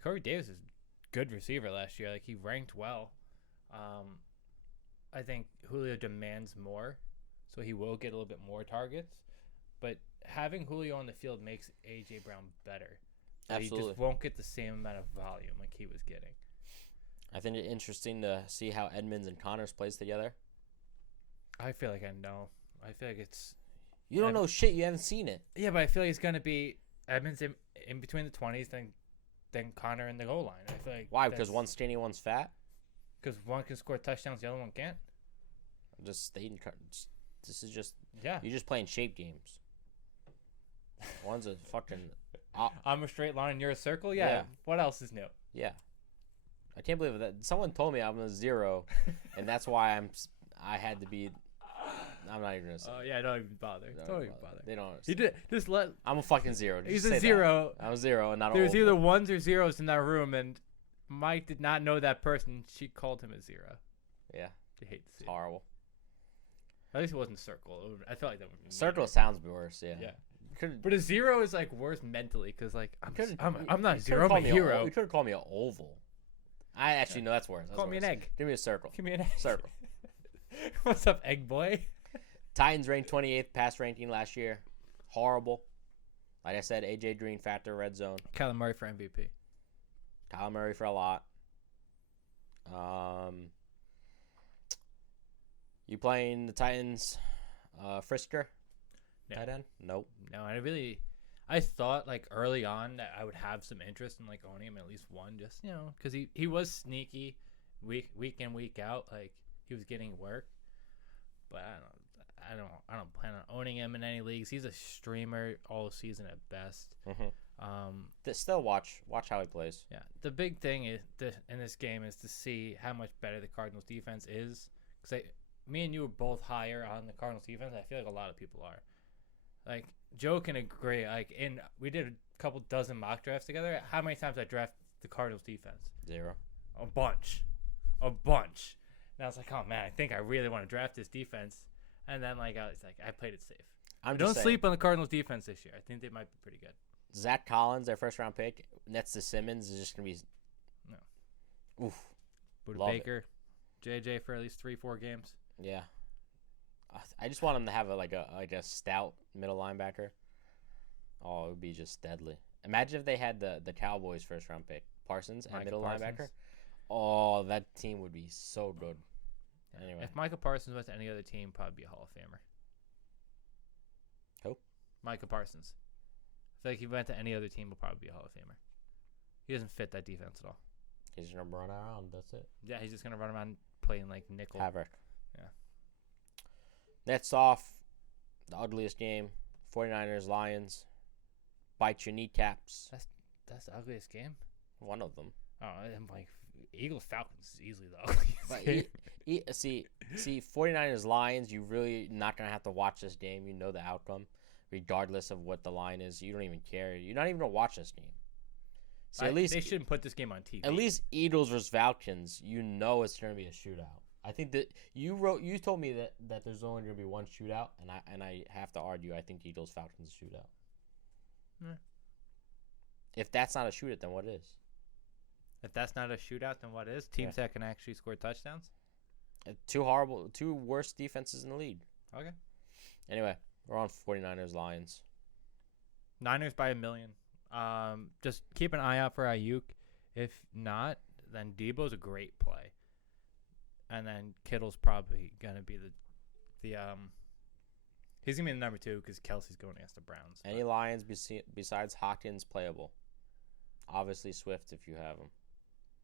Corey Davis is a good receiver last year. Like, he ranked well. I think Julio demands more, so he will get a little bit more targets. But having Julio on the field makes A.J. Brown better. Absolutely. He just won't get the same amount of volume like he was getting. I think it's interesting to see how Edmonds and Connors plays together. I feel like I know. I feel like it's... You don't know shit. You haven't seen it. Yeah, but I feel like it's going to be Edmonds in between the 20s, then Connor in the goal line. I feel like Why? Because one's skinny, one's fat? Because one can score touchdowns, the other one can't? Just stating. This is just... Yeah. You're just playing shape games. One's a fucking... I'm a straight line, you're a circle? Yeah. What else is new? Yeah. I can't believe that. Someone told me I'm a 0, and that's why I had to be... I'm not even gonna say. Oh yeah, don't even bother. Don't even bother. They don't. He did just let. I'm a fucking 0. He's a 0. I'm a 0 and not. There's either ones or zeros in that room, and Mike did not know that person. She called him a 0. Yeah. You hate to see it's horrible. At least it wasn't a circle. I felt like that would be circle sounds worse. Yeah. Yeah. But a 0 is like worse mentally because like I'm not a 0. I'm a hero. hero. You could have called me an oval. I actually know that's worse. Call me an egg. Give me a circle. Give me an egg. Circle. What's up, egg boy? Titans ranked 28th pass ranking last year. Horrible. Like I said, AJ Green factor red zone. Kyler Murray for MVP. Kyler Murray for a lot. You playing the Titans? Frisker? No. Tight end? Nope. No, I thought like early on that I would have some interest in like owning him at least one, just because he was sneaky, week in week out, like he was getting work. But I don't plan on owning him in any leagues. He's a streamer all season at best. Mm-hmm. Still watch how he plays. Yeah, the big thing is in this game is to see how much better the Cardinals defense is. Because me and you were both higher on the Cardinals defense. I feel like a lot of people are. Like Joe can agree. Like we did a couple dozen mock drafts together. How many times I draft the Cardinals defense? 0. A bunch. And I was like, oh man, I think I really want to draft this defense. And then I played it safe. Don't sleep on the Cardinals defense this year. I think they might be pretty good. Zach Collins, their first round pick, next to Simmons, is just gonna be oof. Buda Baker, JJ for at least 3-4 games. Yeah. I just want him to have a stout middle linebacker. Oh, it would be just deadly. Imagine if they had the Cowboys first round pick, Parsons, and middle linebacker. Oh, that team would be so good. Anyway, if Micah Parsons went to any other team, probably be a Hall of Famer. Who? Micah Parsons. I feel like he went to any other team, will probably be a Hall of Famer. He doesn't fit that defense at all. He's gonna run around. That's it. Yeah, he's just gonna run around playing like nickel. Havoc. Yeah. Next off, the ugliest game: 49ers Lions. Bite your kneecaps. That's the ugliest game. One of them. Oh, I'm like Eagles Falcons is easily the ugliest game. See, 49ers Lions. You really not gonna have to watch this game. You know the outcome, regardless of what the line is. You don't even care. You're not even gonna watch this game. See, at least they shouldn't put this game on TV. At least Eagles versus Falcons. You know it's gonna be a shootout. I think that you told me that there's only gonna be one shootout, and I have to argue. I think Eagles Falcons shootout. Yeah. If that's not a shootout, then what is? If that's not a shootout, then what is? Teams that can actually score touchdowns? Two worst defenses in the league. Okay. Anyway, we're on 49ers Lions. Niners by 1 million. Just keep an eye out for Ayuk. If not, then Debo's a great play. And then Kittle's probably going to be he's going to be the number 2 because Kelsey's going against the Browns. Any Lions besides Hawkins playable? Obviously Swift if you have him.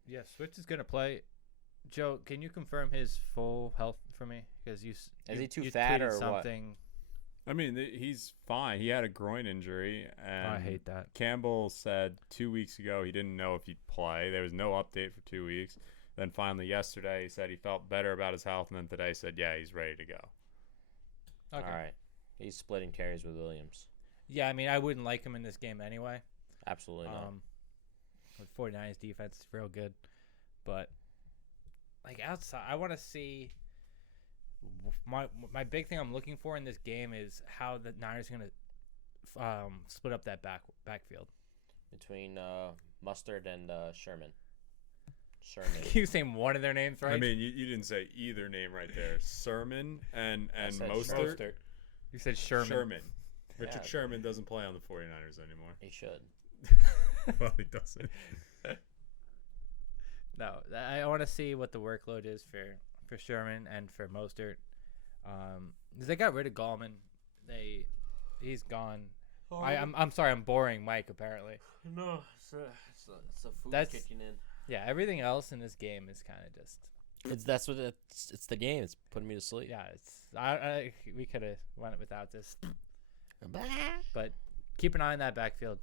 Yeah, Swift is going to play. Joe, can you confirm his full health for me? Because is he too fat or something? I mean, he's fine. He had a groin injury, and I hate that. Campbell said 2 weeks ago he didn't know if he'd play. There was no update for 2 weeks. Then finally yesterday he said he felt better about his health, and then today said, yeah, he's ready to go. Okay. All right. He's splitting carries with Williams. Yeah, I mean, I wouldn't like him in this game anyway. Absolutely not. The 49ers defense is real good. But, like, outside, I want to see my big thing I'm looking for in this game is how the Niners are going to split up that backfield. Between Mustard and Sherman. You saying one of their names right? I mean, you didn't say either name right there. Sermon and Mostert. You said Sherman. Richard Sherman doesn't play on the 49ers anymore. He should. Well, he doesn't. No, I want to see what the workload is for Sherman and for Mostert. Because they got rid of Gallman. He's gone. I'm sorry, I'm boring Mike apparently. No, it's a food kicking in. Yeah, everything else in this game is kind of just. It's the game. It's putting me to sleep. Yeah, we could have went without this. But keep an eye on that backfield.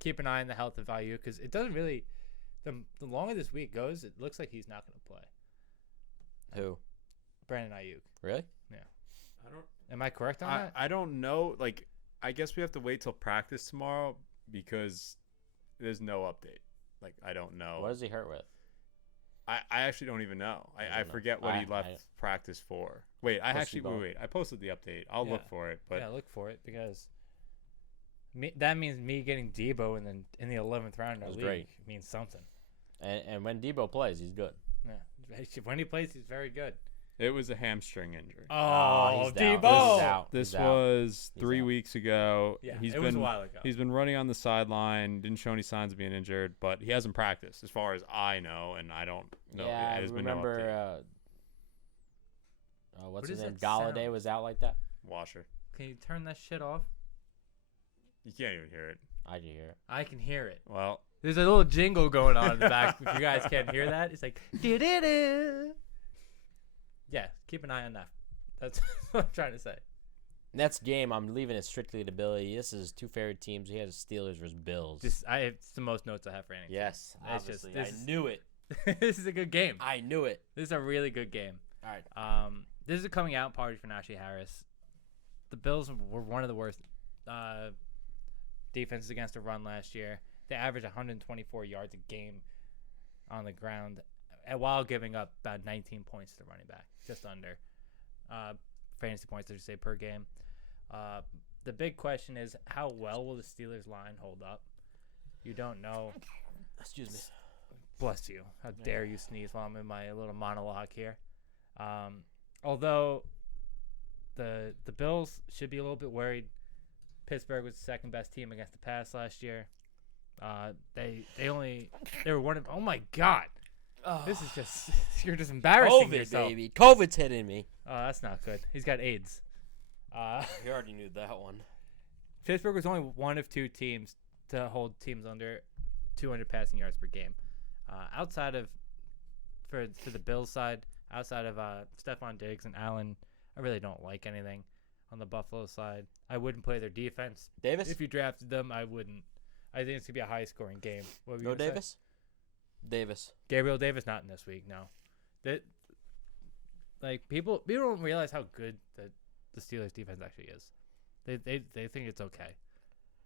Keep an eye on the health of Ayuk because it doesn't really. The longer this week goes, it looks like he's not going to play. Who? Brandon Ayuk. Really? Yeah. Am I correct on that? I don't know. Like, I guess we have to wait till practice tomorrow because there's no update. Like, I don't know. What is he hurt with? I actually don't even know. I forget what he left practice for. Wait, I posted the update. I'll look for it. But yeah, look for it because that means me getting Debo in the 11th round of the league great. Means something. And when Debo plays, he's good. Yeah, when he plays, he's very good. It was a hamstring injury. Oh, Debo! This was 3 weeks ago. Yeah, it was a while ago. He's been running on the sideline. Didn't show any signs of being injured, but he hasn't practiced, as far as I know, and I don't know. Yeah, I remember. What's his name? Galladay was out like that. Washer. Can you turn that shit off? You can't even hear it. I can hear it. I can hear it. Well, there's a little jingle going on in the back. If you guys can't hear that, it's like do-do-do. Yeah, keep an eye on that. That's what I'm trying to say. Next game, I'm leaving it strictly to Billy. This is two favorite teams. He has Steelers versus Bills. It's the most notes I have for anything. Yes, obviously. I knew it. This is a good game. I knew it. This is a really good game. All right. This is a coming out party for Najee Harris. The Bills were one of the worst defenses against the run last year. They averaged 124 yards a game on the ground, while giving up about 19 points to the running back, just under fantasy points, I should say, per game. The big question is, how well will the Steelers line hold up? You don't know. Excuse me. Bless you. How dare you sneeze while I'm in my little monologue here. Although the Bills should be a little bit worried. Pittsburgh was the second best team against the pass last year. They were one of. Oh my God. Oh. This is just, you're just embarrassing yourself. Baby. COVID's hitting me. Oh, that's not good. He's got AIDS. You already knew that one. Pittsburgh was only one of two teams to hold teams under 200 passing yards per game. Outside of, for the Bills side, outside of Stephon Diggs and Allen, I really don't like anything on the Buffalo side. I wouldn't play their defense. Davis? If you drafted them, I wouldn't. I think it's going to be a high-scoring game. No Davis? Davis. Gabriel Davis not in this week, no. People don't realize how good the Steelers defense actually is. They think it's okay.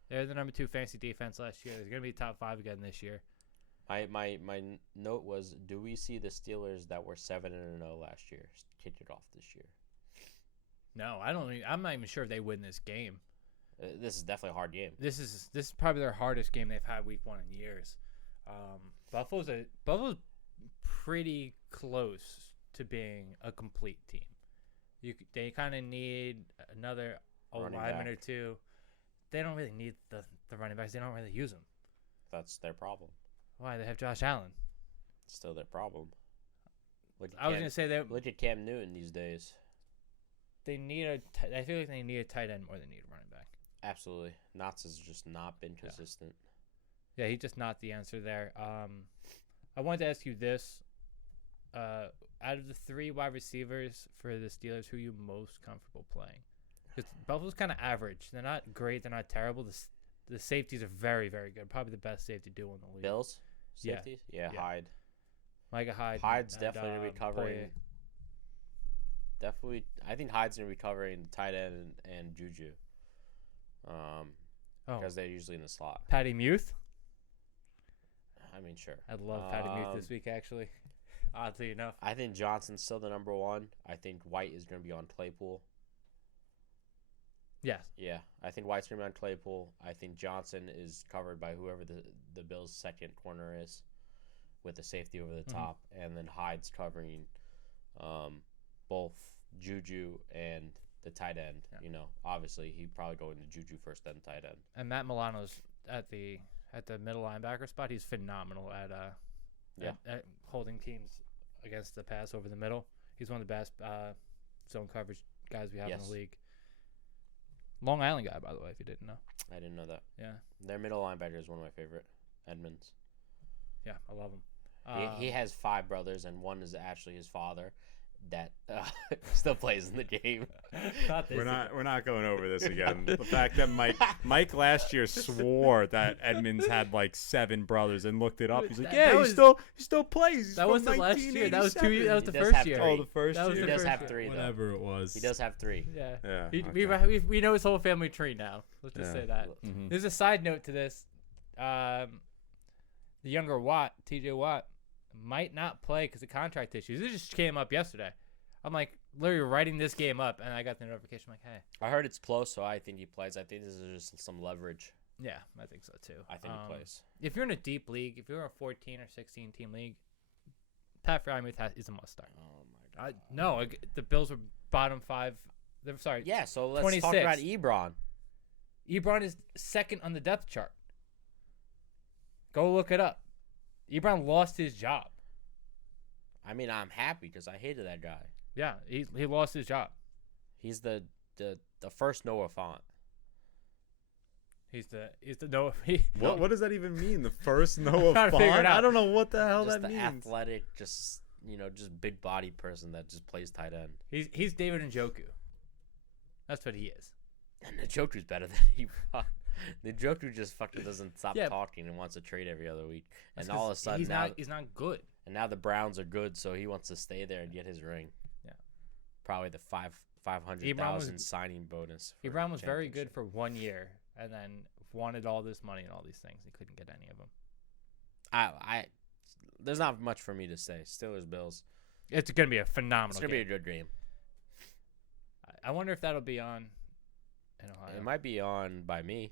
They're the number 2 fantasy defense last year. They're going to be top 5 again this year. My note was, do we see the Steelers that were 7-0 last year kick it off this year? No, I'm not even sure if they win this game. This is definitely a hard game. This is probably their hardest game they've had week 1 in years. Buffalo's pretty close to being a complete team. They kind of need another lineman or two. They don't really need the running backs. They don't really use them. That's their problem. Why? They have Josh Allen. Still their problem. I was gonna say that. Look at Cam Newton these days. They need I feel like they need a tight end more than they need a running back. Absolutely. Knotts has just not been consistent. Yeah, he's just not the answer there. I wanted to ask you this. Out of the 3 wide receivers for the Steelers, who are you most comfortable playing? Because Buffalo's kind of average. They're not great. They're not terrible. The safeties are very, very good. Probably the best safety duo in the league. Bills? Safeties? Yeah, Hyde. Micah Hyde. Hyde's definitely recovering. Poirier. Definitely. I think Hyde's going to be covering the tight end and Juju. Because they're usually in the slot. Patty Muth? I mean, sure. I'd love Patty Muth this week, actually. Oddly enough. I think Johnson's still the number 1. I think White is going to be on Claypool. Yes. Yeah. I think White's going to be on Claypool. I think Johnson is covered by whoever the Bills' second corner is with the safety over the top. And then Hyde's covering both Juju and the tight end. Yeah. You know, obviously, he'd probably go into Juju first, then tight end. And Matt Milano's at the middle linebacker spot. He's phenomenal at holding teams against the pass over the middle. He's one of the best zone coverage guys we have in the league. Long Island guy, by the way, if you didn't know. I didn't know that. Yeah. Their middle linebacker is one of my favorite, Edmonds. Yeah, I love him. He has 5 brothers, and one is actually his father that still plays in the game. We're not going over this again. The fact that Mike last year swore that Edmonds had like 7 brothers and looked it up. He's like, he still plays. That was the last year. That was 2 years. That was the first year. Oh, the first year. He does have 3, though. Whatever it was. He does have 3. Yeah. Yeah. We know his whole family tree now. Let's just say that. Mm-hmm. There's a side note to this. The younger Watt, TJ Watt, might not play because of contract issues. This just came up yesterday. I'm like literally writing this game up, and I got the notification. I'm like, hey. I heard it's close, so I think he plays. I think this is just some leverage. Yeah, I think so too. I think he plays. If you're in a deep league, if you're in a 14 or 16 team league, Pat Frymuth is a must start. Oh my God. The Bills were bottom 5. They're sorry. Yeah, so let's 26. talk about Ebron. Ebron is second on the depth chart. Go look it up. Ebron lost his job. I mean, I'm happy because I hated that guy. Yeah, he lost his job. He's the first Noah Font. He's the Noah. What does that even mean? The first Noah trying to figure it Font? out. I don't know what the hell just that the means. athletic, just big body person that just plays tight end. He's David Njoku. That's what he is. And Njoku's better than Ebron. Njoku just fucking doesn't stop talking and wants to trade every other week. That's and all of a sudden he's not good. And now the Browns are good, so he wants to stay there and get his ring. Yeah. Probably the $500,000 signing bonus. Ebron was very good for 1 year, and then wanted all this money and all these things. He couldn't get any of them. There's not much for me to say. Steelers Bills. It's gonna be a phenomenal. It's gonna be a good game. I wonder if that'll be on in Ohio. It might be on by me.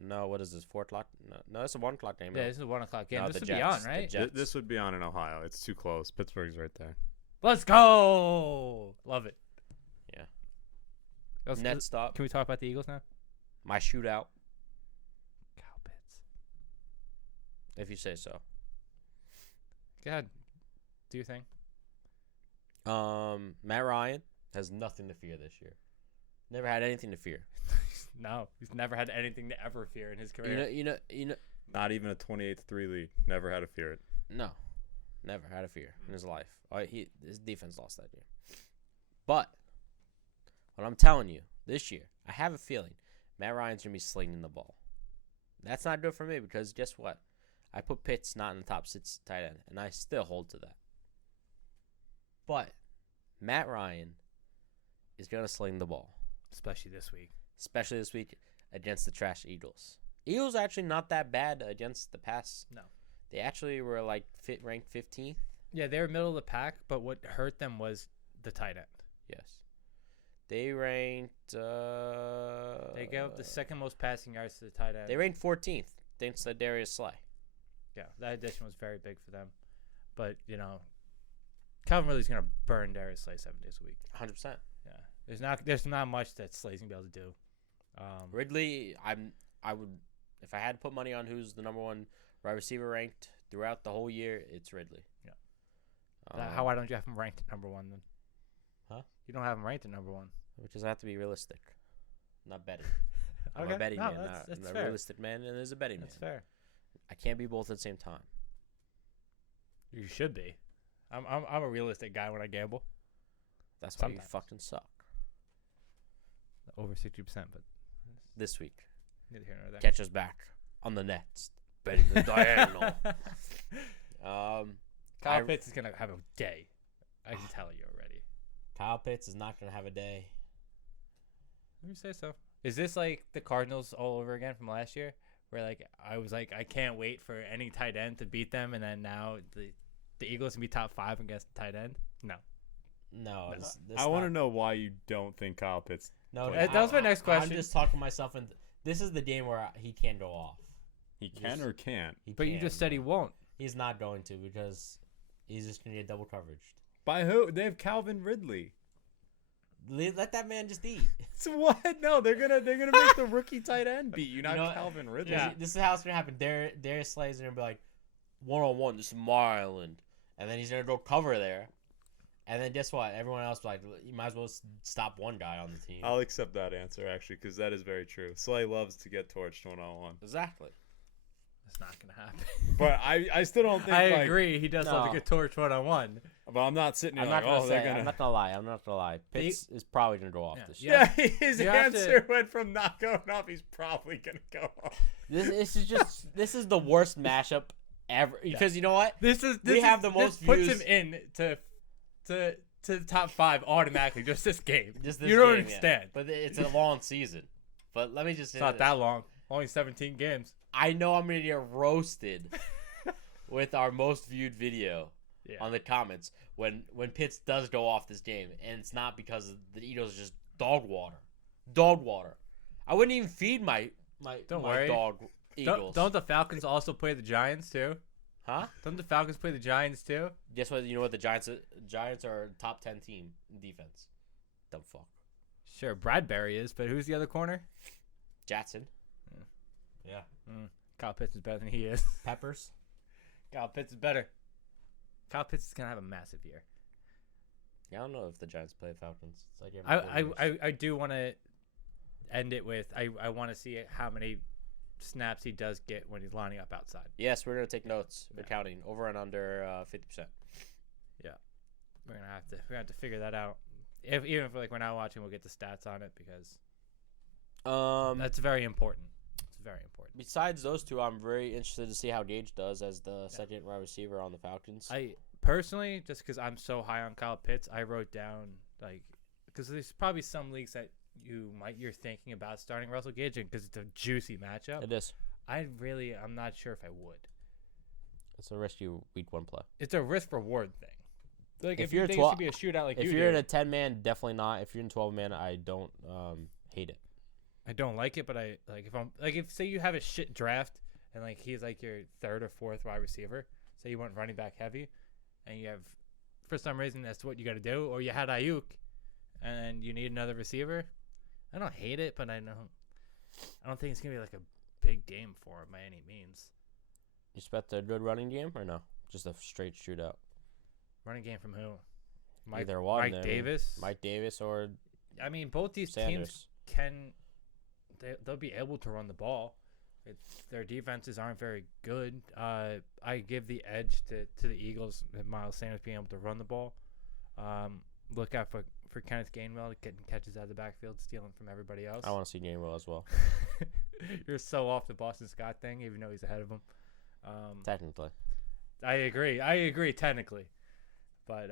No, what is this? 4 o'clock? No, it's a 1 o'clock game. Yeah, this is a 1 o'clock game. No, This the would be Jets, on, right? This would be on in Ohio. It's too close. Pittsburgh's right there. Let's go. Love it. Yeah. Net stop. Can we talk about the Eagles now? My shootout, Cowbits. if you say so. Go ahead. Do your thing. Matt Ryan has nothing to fear this year. Never had anything to fear. No, he's never had anything to ever fear in his career. You know. Not even a 28-3 lead. Never had to fear it. No, never had a fear in his life. His defense lost that year. But what I'm telling you, this year, I have a feeling Matt Ryan's gonna be slinging the ball. That's not good for me because guess what? I put Pitts not in the top 6 tight end, and I still hold to that. But Matt Ryan is gonna sling the ball, Especially this week against the trash Eagles. Eagles are actually not that bad against the pass. No. They actually were like ranked 15th. Yeah, they were middle of the pack, but what hurt them was the tight end. Yes. They ranked... they gave up the second most passing yards to the tight end. They ranked 14th thanks to Darius Slay. Yeah, that addition was very big for them. But, Calvin Ridley's going to burn Darius Slay 7 days a week. 100%. Yeah. There's not much that Slay's going to be able to do. Ridley, I would, if I had to put money on who's the number one wide receiver ranked throughout the whole year, it's Ridley. Yeah. Why don't you have him ranked at number 1 then? Huh? You don't have him ranked at number 1. Because I have to be realistic, not betting. I'm Okay. a betting man, that's not a fair. realistic man, and there's a betting That's man. fair. I can't be both at the same time. You should be. I'm a realistic guy when I gamble. That's why you Sometimes. fucking suck. Over 60%, but This week, neither here nor there. catch us back on the nets, betting the diagonal. Kyle Pitts is going to have a day. I can tell you already. Kyle Pitts is not going to have a day. Let me say so. Is this like the Cardinals all over again from last year? Where I was like, I can't wait for any tight end to beat them, and then now the Eagles can be top 5 against the tight end? No. No. I want to know why you don't think Kyle Pitts. No, That was my next question. I'm just talking myself, and this is the game where he can go off. He can or can't. But you just said he won't. He's not going to because he's just going to get double coverage. By who? They have Calvin Ridley. Let that man just eat. So what? No, they're gonna make the rookie tight end beat you, not know what? Calvin Ridley. Yeah. This is how it's going to happen. Darius Slay's going to be like, 1-on-1, this is my island. And then he's going to go cover there. And then guess what? Everyone else, you might as well stop one guy on the team. I'll accept that answer, actually, because that is very true. Slay loves to get torched one-on-one. Exactly. It's not going to happen. But I still don't think, I agree. He does love to No. get torched 1-on-1. But I'm not sitting here I'm like, not gonna they're say. going I'm not gonna lie. Pitts is probably gonna go off Yeah. this year. Yeah, his You have answer went from not going off, he's probably going to go off. This is the worst mashup ever. Because you know what? We have the most puts views. him in to the top 5 automatically. Just this game. Just this you don't game, understand. Yeah. But it's a long season. But let me just say It's not this. that long. Only 17 games. I know I'm gonna get roasted with our most viewed video on the comments when Pitts does go off this game, and it's not because the Eagles are just dog water. I wouldn't even feed my Don't my worry. dog Eagles. Don't the Falcons also play the Giants too? Huh? Don't the Falcons play the Giants too? Guess what? You know what? The Giants are a top 10 team in defense. Dumb fuck. Sure, Bradbury is, but who's the other corner? Jackson. Yeah. Kyle Pitts is better than he is. Peppers. Kyle Pitts is better. Kyle Pitts is gonna have a massive year. Yeah, I don't know if the Giants play the Falcons. It's like every 4 years. I do want to end it with I want to see how many snaps he does get when he's lining up outside. Yes, we're gonna take notes. We're counting over and under 50%. Yeah, we're gonna have to figure that out. Even if we're not watching, we'll get the stats on it because that's very important. It's very important. Besides those two, I'm very interested to see how Gage does as the second wide receiver on the Falcons. I personally, just because I'm so high on Kyle Pitts, I wrote down because there's probably some leagues that you're thinking about starting Russell Gage because it's a juicy matchup. It is. I'm not sure if I would. It's a risky week 1 play. It's a risk reward thing. Like if you're you think it should be a shootout, like if you you're do, in a 10-man, definitely not. If you're in 12-man, I don't hate it. I don't like it, but if say you have a shit draft and he's your 3rd or 4th wide receiver, say you went running back heavy, and you have for some reason that's what you got to do, or you had Ayuk, and you need another receiver. I don't hate it, but I don't think it's gonna be a big game for him by any means. You expect a good running game or no? Just a straight shootout. Running game from who? Either one. Mike Davis. Mike Davis or I mean, both these Sanders. teams they'll be able to run the ball. Their defenses aren't very good. I give the edge to the Eagles and Miles Sanders being able to run the ball. Look out for Kenneth Gainwell getting catches out of the backfield, stealing from everybody else. I want to see Gainwell as well. You're so off the Boston Scott thing, even though he's ahead of him. Technically. I agree technically. But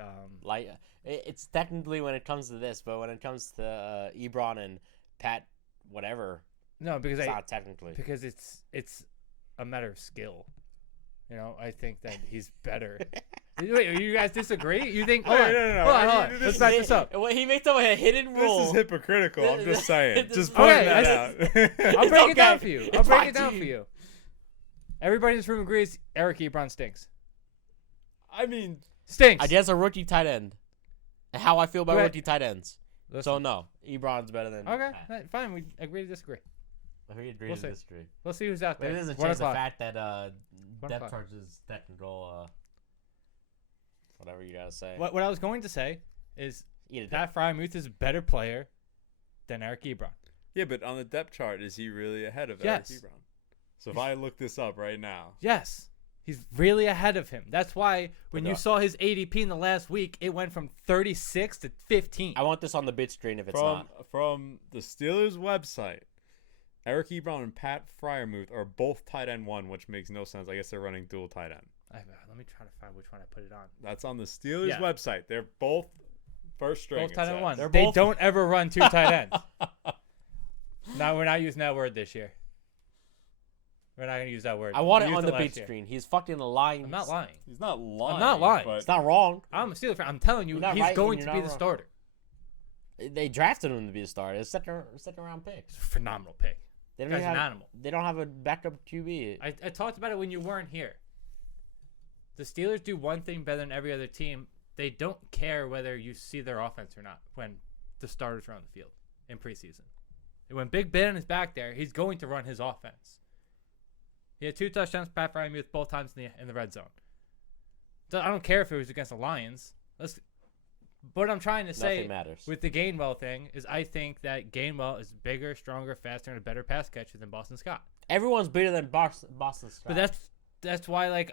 it's technically when it comes to this, but when it comes to Ebron and Pat whatever, no, because it's not technically. Because it's a matter of skill. I think that he's better. Wait, you guys disagree? You think? Hold on. Hold on. Let's back this up. Well, he makes up a hidden rule. This is hypocritical. I'm just saying. Just Okay, pointing that out. I'll break it down for you. Everybody in this room agrees Eric Ebron stinks. I mean, Stinks. I guess a rookie tight end. And how I feel about Right. rookie tight ends. Listen. So no, Ebron's better than. Okay, Pat. fine. We agree to disagree. We agree We'll to see. disagree. Let's see who's out there. Maybe there's a 1 chance the o'clock. fact that 1 depth o'clock. charge is technical. Whatever you gotta say. What I was going to say is Eat it. Pat Frymuth is a better player than Eric Ebron. yeah, but on the depth chart, is he really ahead of Yes. Eric Ebron? So if I look this up right now, Yes. He's really ahead of him. That's why when But you no. saw his ADP in the last week, it went from 36 to 15. I want this on the bid screen if it's not. from the Steelers website, Eric Ebron and Pat Fryermuth are both tight end 1, which makes no sense. I guess they're running dual tight end. Let me try to find which one I put it on. That's on the Steelers Yeah. website. They're both first string. Both it tight end says. ones. They're They both- don't ever run 2 tight ends. No, we're not using that word this year. We're not going to use that word. I want We it used on the last bid year. screen. He's fucking lying. I'm not lying. He's not lying. not lying. But It's not wrong. I'm a Steelers fan. I'm telling you, You're not he's right and going you're to be not the wrong. starter. They drafted him to be a starter. It's second round pick. It's a phenomenal pick. They don't Guy's even an have. animal. They don't have a backup QB. I talked about it when you weren't here. The Steelers do one thing better than every other team. They don't care whether you see their offense or not when the starters are on the field in preseason. And when Big Ben is back there, he's going to run his offense. He had 2 touchdowns, Pat Fryermuth, both times in the red zone. So I don't care if it was against the Lions. What I'm trying to say Nothing matters. with the Gainwell thing is I think that Gainwell is bigger, stronger, faster, and a better pass catcher than Boston Scott. Everyone's bigger than Boston Scott. But that's why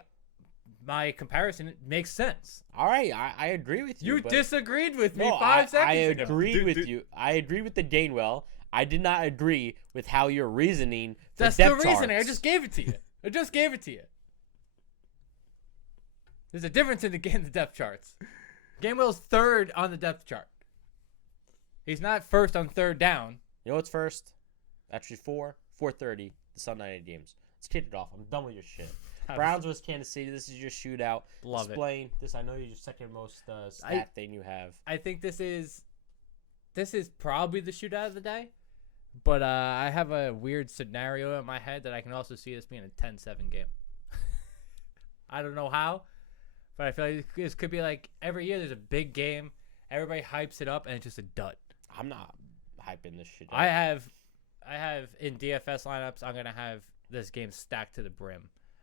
my comparison makes sense. all right. I agree with you. You but disagreed with me no, 5 seconds I ago. agree with you. I agree with the Gainwell. I did not agree with how you're reasoning. For That's the depth reasoning. charts. I just gave it to you. There's a difference in the depth charts. Gainwell's 3rd on the depth chart. He's not first on 3rd down. You know what's first? Actually, 4:30. The Sunday night games. Let's kick it off. I'm done with your shit. Browns vs. Kansas City. This is your shootout. Love it. Explain this. I know you're your second most stat thing you have. I think this is probably the shootout of the day. But I have a weird scenario in my head that I can also see this being a 10-7 game. I don't know how, but I feel like this could be like every year there's a big game. Everybody hypes it up, and it's just a dud. I'm not hyping this shit up. I have in DFS lineups, I'm going to have this game stacked to the brim.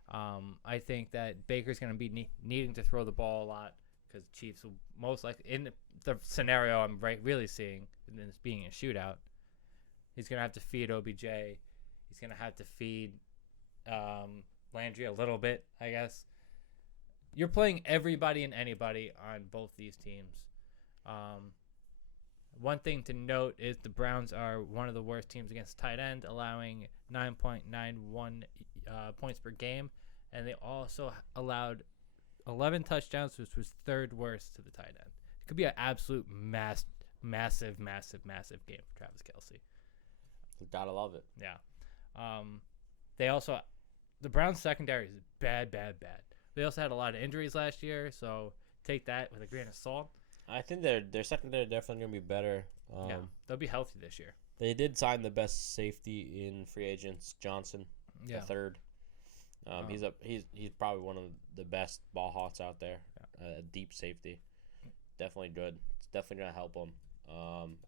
I think that Baker's going to be needing to throw the ball a lot because Chiefs will most likely, in the scenario I'm really seeing, and this being a shootout, he's going to have to feed OBJ. He's going to have to feed Landry a little bit, I guess. You're playing everybody and anybody on both these teams. One thing to note is the Browns are one of the worst teams against tight end, allowing 9.91 points per game, and they also allowed 11 touchdowns, which was 3rd worst to the tight end. It could be an absolute massive game for Travis Kelce. Gotta love it. Yeah. The Browns secondary is bad. They also had a lot of injuries last year, so take that with a grain of salt. I think their secondary definitely gonna be better. Yeah, they'll be healthy this year. They did sign the best safety in free agents, Johnson, the 3rd. He's probably one of the best ball hawks out there. Deep safety, definitely good. It's definitely gonna help him.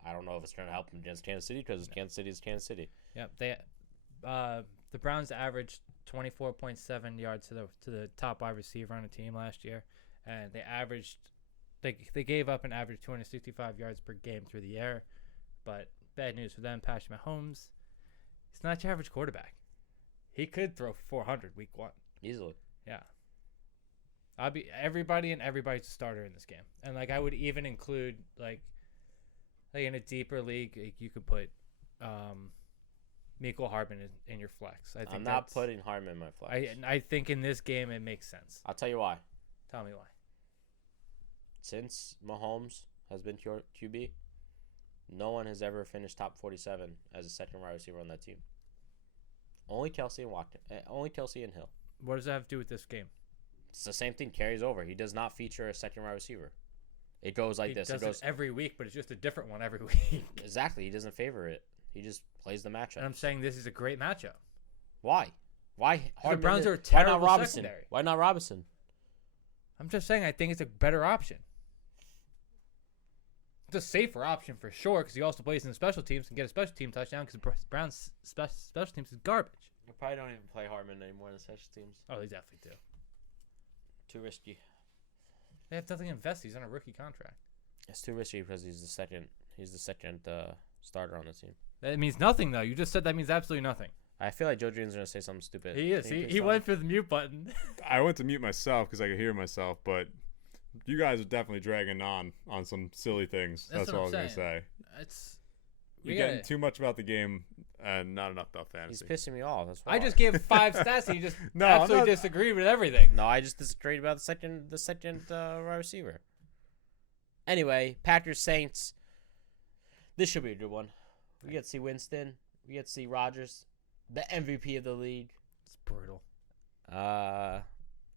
I don't know if it's gonna help him against Kansas City because Kansas City is Kansas City. Yeah, the Browns averaged 24.7 yards to the top wide receiver on the team last year, and they gave up an average 265 yards per game through the air. But bad news for them, Patrick Mahomes, he's not your average quarterback. He could throw 400 week 1 easily. Yeah. Everybody's a starter in this game, and I would even include like in a deeper league, you could put Mecole Hardman in your flex. I'm not putting Hardman in my flex. I think in this game it makes sense. I'll tell you why. Tell me why. Since Mahomes has been QB, no one has ever finished top 47 as a second wide receiver on that team. Only Kelsey and Watkins. Only Kelsey and Hill. What does that have to do with this game? It's the same thing carries over. He does not feature a second wide receiver. It goes like this. He does it goes it every week, but it's just a different one every week. Exactly. He doesn't favor it. He just plays the matchup. And I'm saying this is a great matchup. Why? Why Hardman? Browns are a why terrible not Robinson? secondary. Why not Robinson? I'm just saying I think it's a better option. It's a safer option for sure because he also plays in the special teams and get a special team touchdown because the Browns' special teams is garbage. You probably don't even play Hardman anymore in the special teams. Oh, they definitely do. Too risky. They have nothing to invest. He's on a rookie contract. It's too risky because he's the second. He's the second starter on the team. That means nothing, though. You just said that means absolutely nothing. I feel like Joe June's gonna say something stupid. He is. He went for the mute button. I went to mute myself because I could hear myself, but you guys are definitely dragging on some silly things. That's what all I I'm was gonna say. You're getting too much about the game and not enough about fantasy. He's pissing me off. That's why. I just gave 5 stats and you just No, absolutely disagreed with everything. No, I just disagreed about the second wide receiver. Anyway, Packers Saints. This should be a good one. We get to see Winston. We get to see Rodgers, the MVP of the league. It's brutal.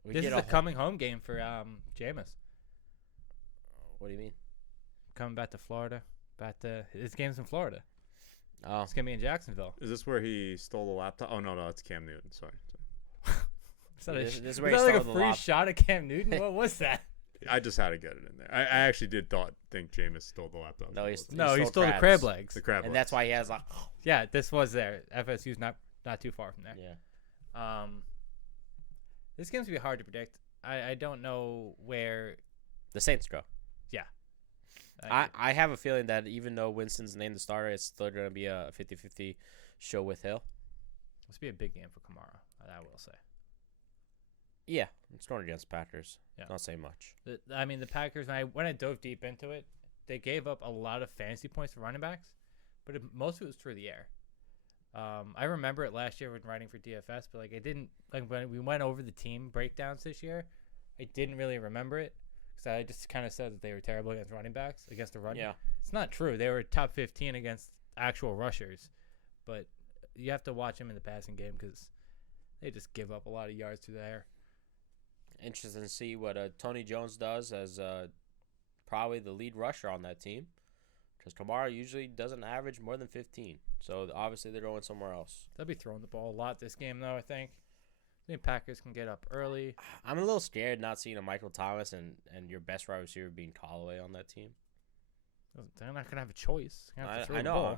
We This get is a coming home game for Jameis. What do you mean? Coming back to Florida. His game's in Florida. Oh, It's gonna be in Jacksonville. Is this where he stole the laptop? Oh no, it's Cam Newton. Sorry. This is Was where that he like a stole the free lap. shot at Cam Newton? What was that? I just had to get it in there. I actually did think Jameis stole the laptop. No, he Stole the crab legs. the crab and legs. that's why he has like. Yeah, this was there. FSU's not too far from there. Yeah. This game's gonna be hard to predict. I don't know where. The Saints go. Yeah. I have a feeling that even though Winston's named the starter, it's still going to be a 50-50 show with Hill. This will be a big game for Kamara. I will say. Yeah, it's going against Packers. Yeah. Not saying much. The Packers. When I dove deep into it, they gave up a lot of fantasy points for running backs, but most of it was through the air. I remember it last year when writing for DFS, but I didn't when we went over the team breakdowns this year. I didn't really remember it because I just kind of said that they were terrible against running backs against the run. Yeah. It's not true. They were top 15 against actual rushers, but you have to watch them in the passing game because they just give up a lot of yards through the air. Interesting to see what Tony Jones does as probably the lead rusher on that team. Because Kamara usually doesn't average more than 15. So, obviously, they're going somewhere else. They'll be throwing the ball a lot this game, though, I think. I think Packers can get up early. I'm a little scared not seeing a Michael Thomas and your best wide receiver being Callaway on that team. They're not going to have a choice. I know.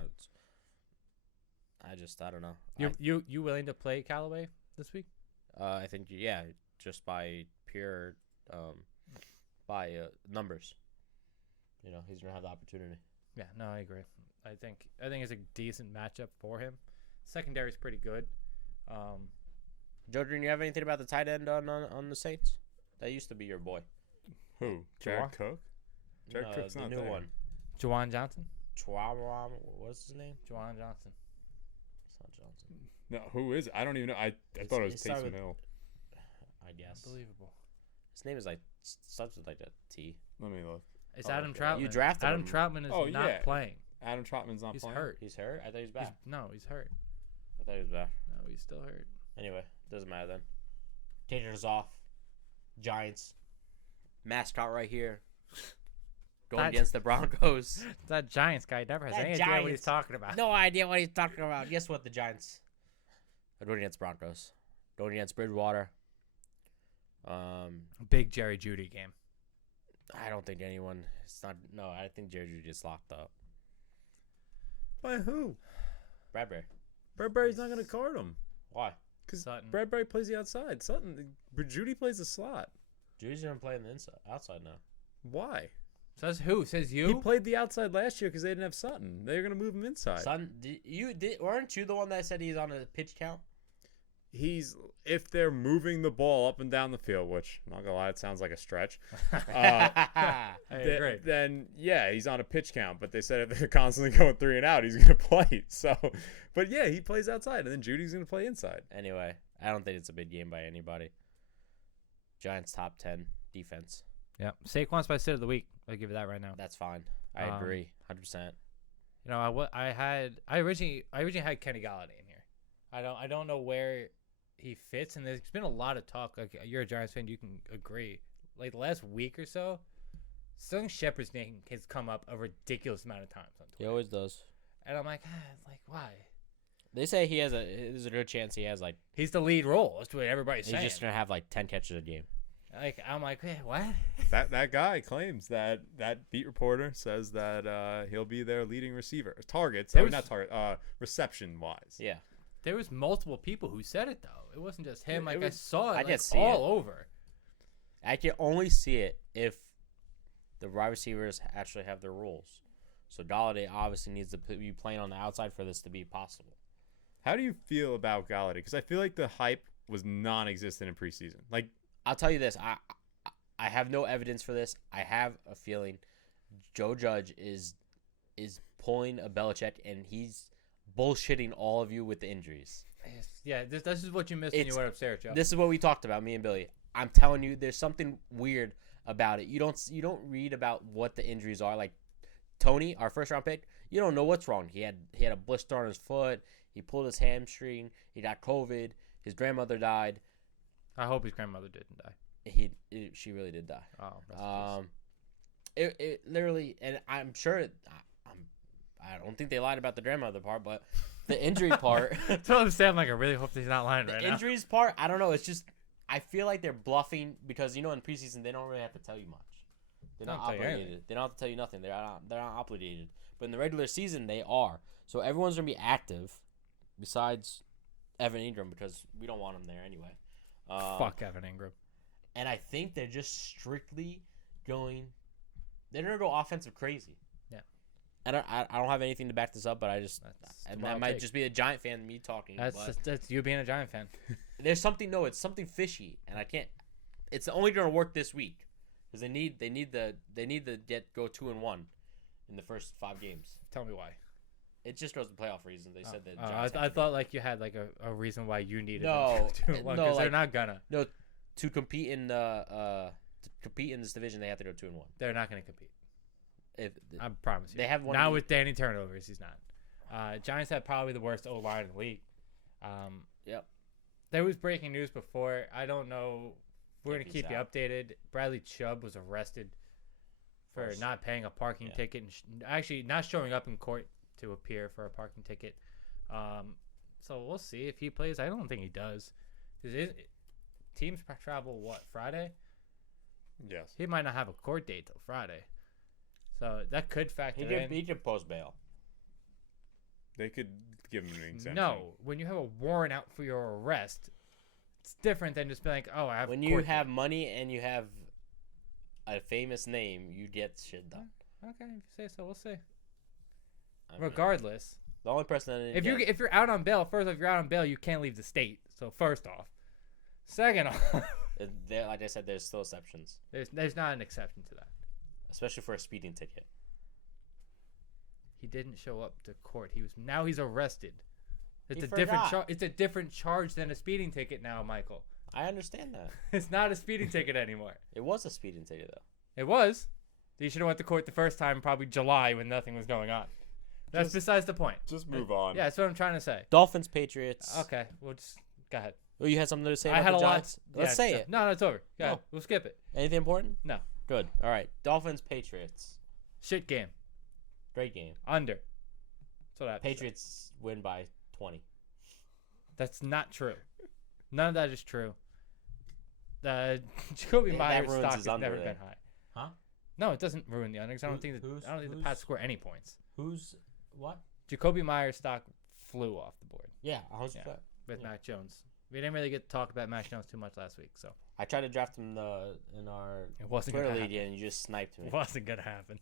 I don't know. You willing to play Callaway this week? I think, yeah, just by pure numbers. You know, he's going to have the opportunity. Yeah, no, I agree. I think it's a decent matchup for him. Secondary is pretty good. Joe Green, you have anything about the tight end on the Saints? That used to be your boy. Who? Jared Cook? Jared Cook's the not new there. one. Juwan Johnson? What's his name? Juwan Johnson. It's not Johnson. No, who is it? I don't even know. I thought it was Taysom Hill. I guess. Unbelievable. His name is starts with like a T. Let me look. It's Oh, Adam okay. Troutman. You drafted Adam him. Troutman is not playing. Adam Troutman's not He's playing. hurt. He's hurt? I thought he was back. He's hurt. I thought he was back. No, he's still hurt. Anyway, doesn't matter then. Taters off. Giants. Mascot right here. Going against the Broncos. That Giants guy never has any idea what he's talking about. No idea what he's talking about. Guess what? The Giants are going against Broncos. Going against Bridgewater. Big Jerry Jeudy game. I don't think anyone. It's not. No, I think Jerry Jeudy just locked up. By who? Bradbury. Bradbury's not going to card him. Why? Because Sutton. Bradbury plays the outside. Judy plays the slot. Judy's gonna play on the outside now. Why? Says who? Says you? He played the outside last year because they didn't have Sutton. They're going to move him inside. Son, weren't you the one that said he's on a pitch count? If they're moving the ball up and down the field, which I'm not gonna lie, it sounds like a stretch. I agree. Then yeah, he's on a pitch count. But they said if they're constantly going 3 and out, he's gonna play. So, but yeah, he plays outside, and then Judy's gonna play inside. Anyway, I don't think it's a big game by anybody. Giants top 10 defense. Yeah, Saquon's my sit of the week. I'll give you that right now. That's fine. I agree, 100%. You know, I originally had Kenny Galladay in here. I don't know where he fits, and there's been a lot of talk. Like, you're a Giants fan, you can agree. Like the last week or so, Sterling Shepard's name has come up a ridiculous amount of times on Twitter. He always does. And I'm like, why? They say there's a good chance he has, like... He's the lead role. That's what everybody's saying. He's just going to have, like, 10 catches a game. Like, I'm like, hey, what? That guy claims that beat reporter says that he'll be their leading receiver. Targets. Reception-wise. Yeah. There was multiple people who said it, though. It wasn't just him. Like, I saw it over. I can only see it if the wide receivers actually have their roles. So Galladay obviously needs to be playing on the outside for this to be possible. How do you feel about Galladay? Because I feel like the hype was non-existent in preseason. Like, I'll tell you this. I have no evidence for this. I have a feeling Joe Judge is pulling a Belichick, and he's bullshitting all of you with the injuries. Yeah, this is what you missed when you went upstairs, Joe. This is what we talked about, me and Billy. I'm telling you, there's something weird about it. You don't read about what the injuries are. Like Tony, our first round pick, you don't know what's wrong. He had a blister on his foot. He pulled his hamstring. He got COVID. His grandmother died. I hope his grandmother didn't die. She really did die. Oh, it literally, and I'm sure I don't think they lied about the grandmother part, but the injury part. That's what I'm saying. Like, I really hope he's not lying right now. The injuries part, I don't know. It's just I feel like they're bluffing because in preseason they don't really have to tell you much. They're not obligated. They don't have to tell you nothing. They're not obligated. But in the regular season, they are. So everyone's gonna be active, besides Evan Ingram, because we don't want him there anyway. Fuck Evan Ingram. And I think they're just strictly going. They're gonna go offensive crazy. Yeah. I don't have anything to back this up, but that might just be a Giant fan me talking. That's you being a Giant fan. There's something. No, it's something fishy, and I can't. It's only gonna work this week because they need to go 2-1 in the first 5 games. Tell me why. It just goes to playoff reasons. They said that. I thought like you had like a reason why you needed them to 2-1 because they're not gonna. No, to compete in this division, they have to go 2-1. They're not gonna compete. I promise you. They have one. Now with Danny turnovers, he's not. Giants have probably the worst O-line in the league. Yep. There was breaking news before. I don't know. We're going to keep you updated. Bradley Chubb was arrested for not paying a parking ticket and actually not showing up in court to appear for a parking ticket. So we'll see if he plays. I don't think he does. Teams travel, Friday? Yes. He might not have a court date till Friday. So that could factor in. He could post bail. They could give him an exemption. No, when you have a warrant out for your arrest, it's different than just being like, oh, I have. When you have money and you have a famous name, you get shit done. Okay, if you say so, we'll see. Regardless, the only person that if you're out on bail, first off, if you're out on bail, you can't leave the state. So first off, second off, like I said, there's still exceptions. There's not an exception to that. Especially for a speeding ticket. He didn't show up to court. He's arrested. It's a different charge than a speeding ticket now, Michael. I understand that. It's not a speeding ticket anymore. It was a speeding ticket though. It was. You should have went to court the first time, probably July when nothing was going on. That's besides the point. Just move on. Yeah, that's what I'm trying to say. Dolphins, Patriots. Okay, we'll just go ahead. Well, you had something to say about the Giants? Let's say it. No, it's over. Go ahead. We'll skip it. Anything important? No. Good. All right. Dolphins, Patriots. Shit game. Great game. Under. That's what happens. Patriots win by 20. That's not true. None of that is true. The Jacoby Myers stock has never been high. Huh? No, it doesn't ruin the unders. I don't think the Pats score any points. Who's what? Jacoby Myers stock flew off the board. Yeah, 100%. With Mac Jones. We didn't really get to talk about Mac Jones too much last week, so. I tried to draft him in our Twitter league, and you just sniped me. It wasn't gonna happen.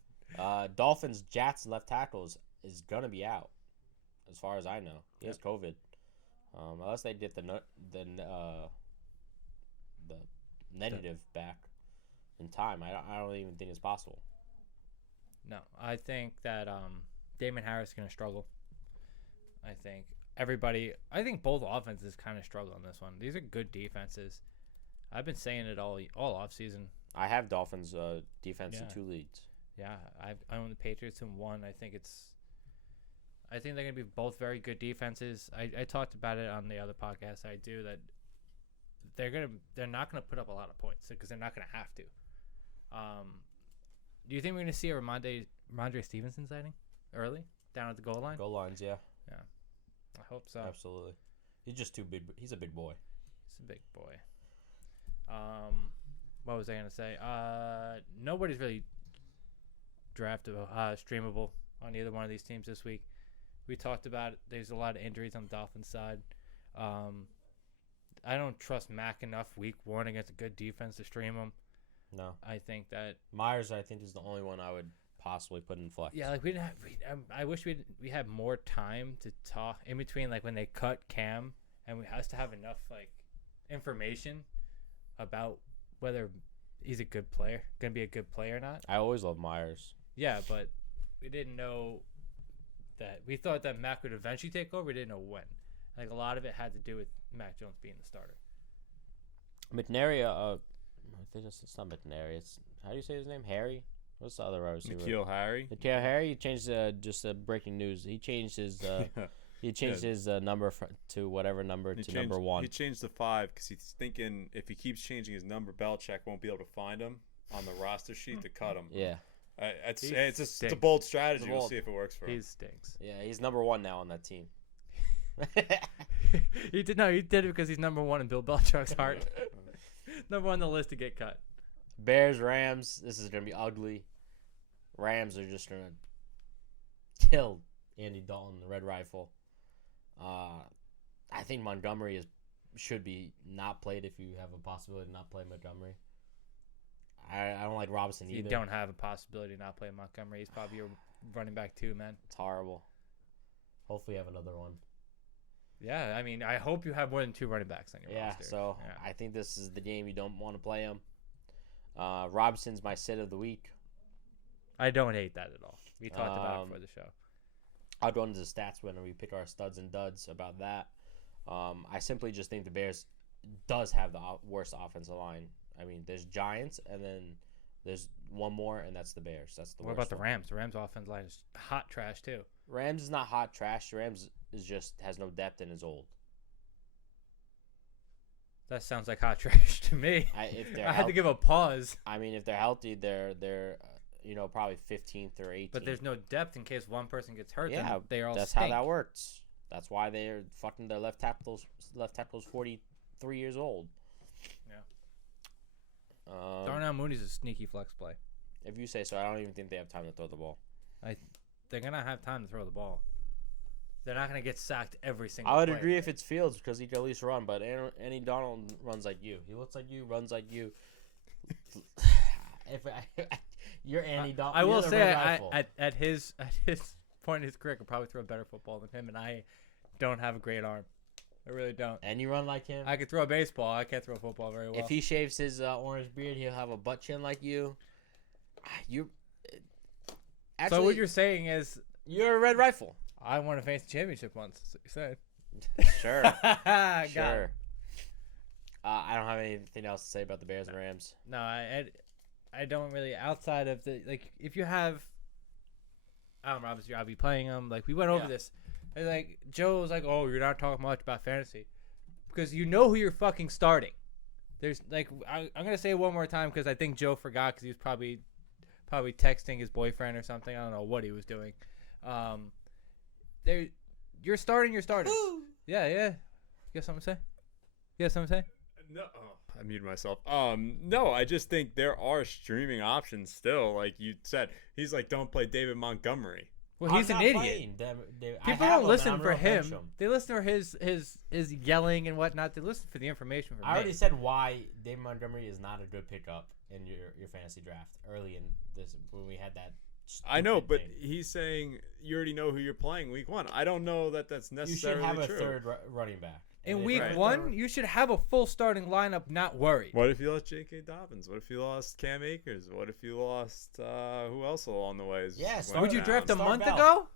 Dolphins, Jats left tackles is gonna be out, as far as I know. He has COVID. Unless they get the negative back in time, I don't even think it's possible. No, I think that Damon Harris is gonna struggle. I think both offenses kind of struggle on this one. These are good defenses. I've been saying it all offseason. I have Dolphins defense in 2 leagues. Yeah, I own the Patriots in 1. I think they're going to be both very good defenses. I talked about it on the other podcast I do that they're not going to put up a lot of points because they're not going to have to. Do you think we're going to see a Ramondre Stevenson sighting early down at the goal line? Goal lines, yeah. Yeah. I hope so. Absolutely. He's just too big. He's a big boy. He's a big boy. What was I gonna say? Nobody's really draftable, streamable on either one of these teams this week. We talked about it. There's a lot of injuries on the Dolphins side. I don't trust Mac enough week 1 against a good defense to stream him. No. I think that Myers, I think, is the only one I would possibly put in flex. yeah, like we didn't have. I wish we had more time to talk in between, like when they cut Cam, and we has to have enough like information about whether he's a good player, gonna be a good player or not. I always love Myers. Yeah, but we didn't know that. We thought that Mac would eventually take over. We didn't know when. Like a lot of it had to do with Mac Jones being the starter. McNary, I think it's not McNary. It's, how do you say his name? Harry? What's the other wide receiver? N'Keal Harry. N'Keal Harry. He changed just breaking news. He changed his his number to whatever number to number 1. He changed to 5 because he's thinking if he keeps changing his number, Belichick won't be able to find him on the roster sheet to cut him. Yeah. It's a bold strategy. We'll see if it works for him. He stinks. Yeah, he's number 1 now on that team. He did it because he's number 1 in Bill Belichick's heart. Number 1 on the list to get cut. Bears, Rams. This is gonna be ugly. Rams are just gonna kill Andy Dalton, the Red Rifle. I think Montgomery should be not played if you have a possibility to not play Montgomery. I don't like Robinson either. You don't have a possibility to not play Montgomery. He's probably your running back too, man. It's horrible. Hopefully you have another one. Yeah, I mean, I hope you have more than 2 running backs on your roster. So I think this is the game you don't want to play him. Robinson's my sit of the week. I don't hate that at all. We talked about it for the show. I'll go into the stats when we pick our studs and duds about that. I simply just think the Bears does have the worst offensive line. I mean, there's Giants, and then there's one more, and that's the Bears. That's the What worst about the one. Rams? The Rams offensive line is hot trash too. Rams is not hot trash. Rams is just has no depth and is old. That sounds like hot trash to me. I had to give a pause. I mean, if they're healthy, they're probably 15th or 18th. But there's no depth in case one person gets hurt. Yeah, then they all that's stink. how that works. That's why they're fucking their left tackle's 43 years old. Yeah. Darnell Mooney's a sneaky flex play. If you say so, I don't even think they have time to throw the ball. They're gonna have time to throw the ball. They're not gonna get sacked every single. I would play, agree right? if it's Fields because he can at least run, but Andy Donald runs like you. He looks like you, runs like you. You're Andy Donald. I will say at his point in his career, I could probably throw a better football than him, and I don't have a great arm. I really don't. And you run like him. I could throw a baseball. I can't throw a football very well. If he shaves his orange beard, he'll have a butt chin like you. So what you're saying is you're a Red Rifle. I won a fantasy championship once. That's what you said. Sure. Sure. I don't have anything else to say about the Bears and Rams. No, I don't really. Outside of the if you have Allen Robinson, I'll be playing him. Like we went over this, and like Joe was like, "Oh, you're not talking much about fantasy because you know who you're fucking starting." There's I'm gonna say it one more time because I think Joe forgot because he was probably texting his boyfriend or something. I don't know what he was doing. You're starting your starters. Woo! Yeah. You got something to say? No, I muted myself. No, I just think there are streaming options still. Like you said, he's like, don't play David Montgomery. Well, he's an idiot. People don't listen for him. They listen for his yelling and whatnot. They listen for the information from me. I already said why David Montgomery is not a good pickup in your fantasy draft early in this when we had that. I know, but he's saying you already know who you're playing week 1. I don't know that that's necessarily true. You should have a third running back. In week 1, you should have a full starting lineup, not worried. What if you lost J.K. Dobbins? What if you lost Cam Akers? What if you lost who else along the way? Would you draft a month ago?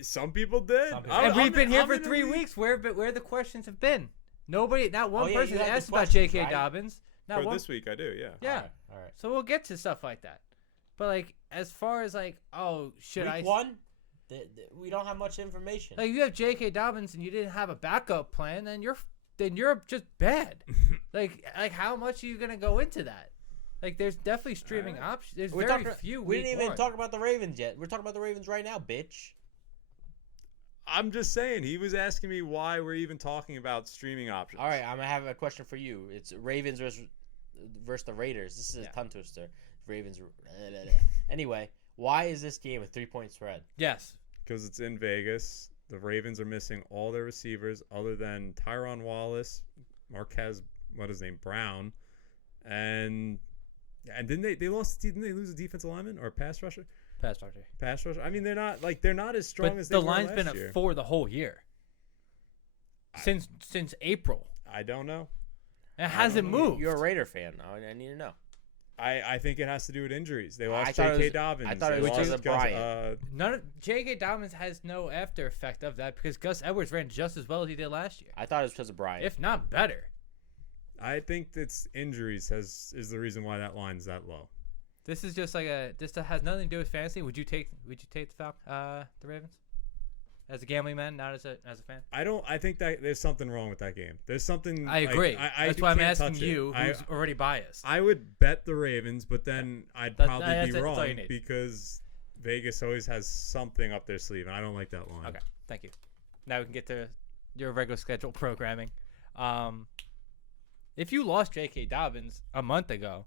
Some people did. And we've been here for 3 weeks. Where the questions have been? Nobody, not one person asked about J.K. Dobbins. For this week, I do, yeah. Yeah. All right. So we'll get to stuff like that. But as far as should week 1, we don't have much information. If you have J.K. Dobbins and you didn't have a backup plan, then you're just bad. How much are you gonna go into that? There's definitely streaming options. There's few. We didn't even talk about the Ravens yet. We're talking about the Ravens right now, bitch. I'm just saying. He was asking me why we're even talking about streaming options. All right, I'm gonna have a question for you. It's Ravens versus the Raiders. This is a tongue twister. Ravens. Anyway, why is this game a 3-point spread? Yes. Because it's in Vegas. The Ravens are missing all their receivers other than Tyron Wallace, Marquez, Brown, and didn't they lose a defensive lineman or a pass rusher? Pass rusher. I mean, they're not as strong but as they the were line's last been year. at 4 the whole year. Since April. I don't know. It hasn't moved. You're a Raider fan. I need to know. I think it has to do with injuries. They lost thought J.K. Dobbins. I thought it was They because lost of Bryant. None of J.K. Dobbins has no after effect of that because Gus Edwards ran just as well as he did last year. I thought it was because of Bryant. If not better. I think it's injuries is the reason why that line's that low. This is just like this has nothing to do with fantasy. Would you take the Ravens? As a gambling man, not as a fan? I think that there's something wrong with that game. There's something. I agree. That's why I'm asking touch you, it. who's already biased. I would bet the Ravens, but then I'd probably be that's all wrong you need. because Vegas always has something up their sleeve, and I don't like that line. Okay, thank you. Now we can get to your regular schedule programming. If you lost J.K. Dobbins a month ago,